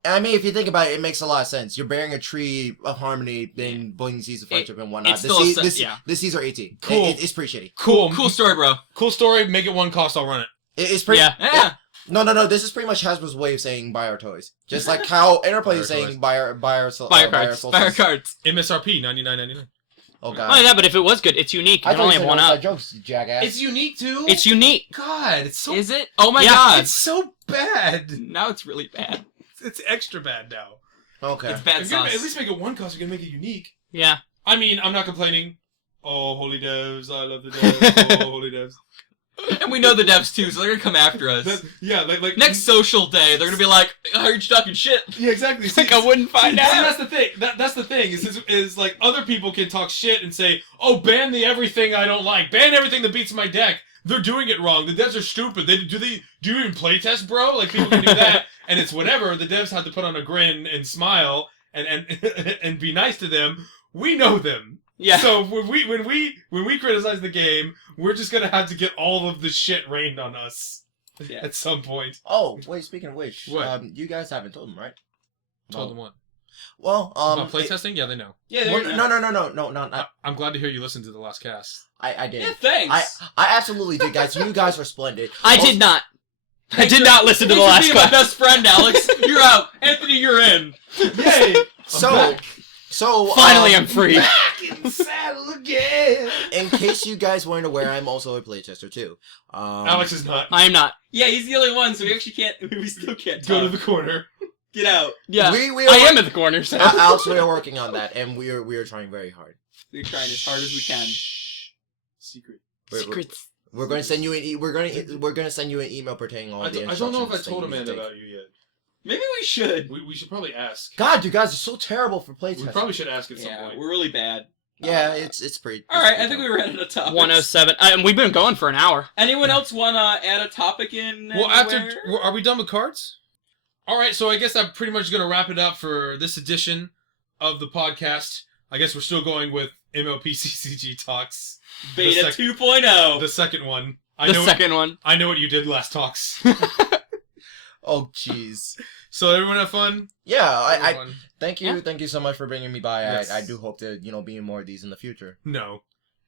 I mean, if you think about it, it makes a lot of sense. You're bearing a tree of harmony, then Bling sees of friendship and whatnot. it's still a This seas are AT. Cool. It's pretty shitty. Cool story, bro. Cool story. Make it 1 cost. I'll run it. It's pretty... Yeah. No. This is pretty much Hasbro's way of saying buy our toys. Just like how Interplay is Buy our saying buy our Buy our cards. Solstice. Buy our cards. MSRP $99.99. Oh Not god. only that, but if it was good, it's unique. You I can thought only you have said one inside up. jokes, you jackass. It's unique too. It's unique. God. It's so. Is it? Oh my Yeah, god. It's so bad. Now it's really bad. It's extra bad now. Okay. It's bad If you're gonna sauce. at least make it 1 cost. You're gonna make it unique. Yeah. I mean, I'm not complaining. Oh, holy devs, I love the devs. Oh, holy devs. And we know the devs too, so they're gonna come after us. Yeah, like Next social day, they're gonna be like, I heard you talking shit. Yeah, exactly. Like I wouldn't find out. That's the thing. That's the thing. Is like other people can talk shit and say, "Oh, ban the everything I don't like. Ban everything that beats my deck." They're doing it wrong. The devs are stupid. Do you even playtest, bro? Like people can do that, and it's whatever. The devs have to put on a grin and smile and and be nice to them. We know them. Yeah. So when we criticize the game, we're just gonna have to get all of the shit rained on us at some point. Oh, wait, speaking of which, What? you guys haven't told them, right? Told them what? Well, About playtesting? Yeah, they know. Yeah, well, no, not. I'm glad to hear you listened to the last cast. I did. Yeah, thanks. I absolutely did, guys. You guys were splendid. I did not. I did not listen to the last Thanks for being my class. best friend, Alex. You're out. Anthony, you're in. Yay! So Finally, I'm free. Back in the saddle again. In case you guys weren't aware, I'm also a playtester too. Alex is not. I am not. Yeah, he's the only one, so we actually can't. We still can't Go talk. to the corner. Get out. Yeah. we I am in the corner, so. Alex, we are working on that, and we are trying very hard. We're trying as hard as we can. Secret. Secrets. We're going to send you we're going to send you an email pertaining all the I don't know if I instructions that told you need to Amanda take. about you yet. Maybe we should. We should probably ask. God, you guys are so terrible for We playtesting. probably should ask at some Yeah, point. we're really bad. Yeah, it's pretty. All right, I think we ran out of topics. 107. And we've been going for an hour. Anyone else want to add a topic in? Well, anywhere? are we done with cards? All right, so I guess I'm pretty much going to wrap it up for this edition of the podcast. I guess we're still going with MLP CCG Talks. Beta 2.0. The second one. The second one. I know what you did last talks. Oh, jeez. So everyone have fun? Yeah, Everyone. thank you, Yeah. thank you so much for bringing me by. Yes. I do hope to be in more of these in the future. No.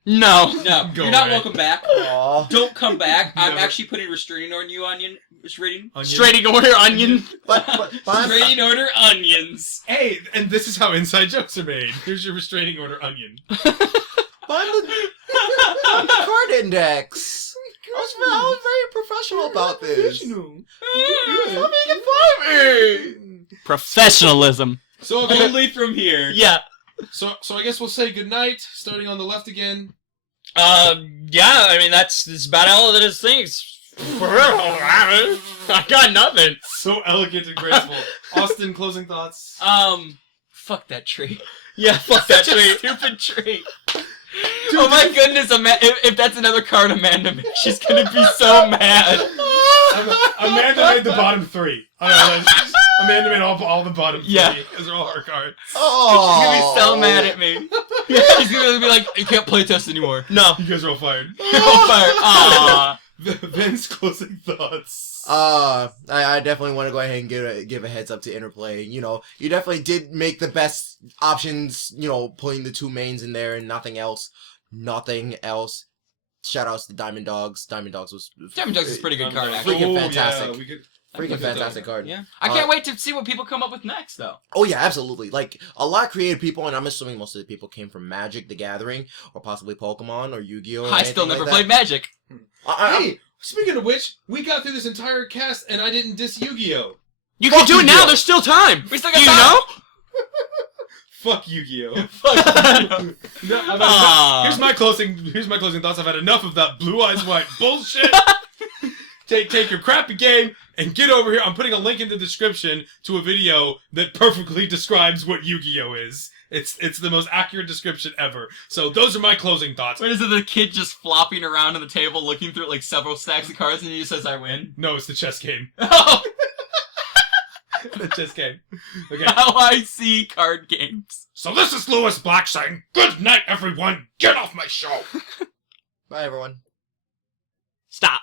No. No, Go you're not away. welcome back. Aww. Don't come back. I'm Never. actually putting restraining order on you, Onion. Restraining. Onion. Straight order onion. But Restraining order onions. Hey, and this is how inside jokes are made. Here's your restraining order onion. I'm the card index. I was very professional about this. Stop making fun of me. Professionalism. So okay, Only from here. Yeah. so I guess we'll say goodnight, starting on the left again. Yeah, I mean, that's about all that it thinks. I got nothing. So elegant and graceful. Austin, closing thoughts. Fuck that tree. Yeah, fuck that Such a tree. stupid tree. Oh my goodness, if that's another card Amanda made, she's gonna be so mad. Amanda made the bottom three. Amanda made all the bottom three. Yeah. Because they're all her cards. Oh, She's gonna be so mad at me. She's gonna be like, you can't play test anymore. No. You guys are all fired. You're all fired. Aww. Vince, closing thoughts. I definitely want to go ahead and give a heads up to Interplay. You know, you definitely did make the best options. You know, putting the two mains in there and nothing else. Nothing else. Shout outs to Diamond Dogs. Diamond Dogs was is a pretty good card, actually. Freaking fantastic. Yeah, we could, Freaking fantastic card. Yeah. I can't wait to see what people come up with next, though. Oh yeah, absolutely. Like a lot of creative people, and I'm assuming most of the people came from Magic: The Gathering, or possibly Pokemon or Yu-Gi-Oh. Or I still anything never like played Magic. Hey, speaking of which, we got through this entire cast and I didn't diss Yu-Gi-Oh. You can do it now. Yu-Gi-Oh. There's still time. We still got Do you time. know? Fuck Yu-Gi-Oh. No, Aw. here's my closing thoughts. I've had enough of that blue eyes white bullshit. Take your crappy game and get over here. I'm putting a link in the description to a video that perfectly describes what Yu-Gi-Oh is. It's the most accurate description ever. So those are my closing thoughts. What is it, the kid just flopping around on the table looking through like several stacks of cards and he just says, I win? No, it's the chess game. Oh, The chess game. Okay. how I see card games. So this is Lewis Black saying, good night, everyone. Get off my show. Bye, everyone. Stop.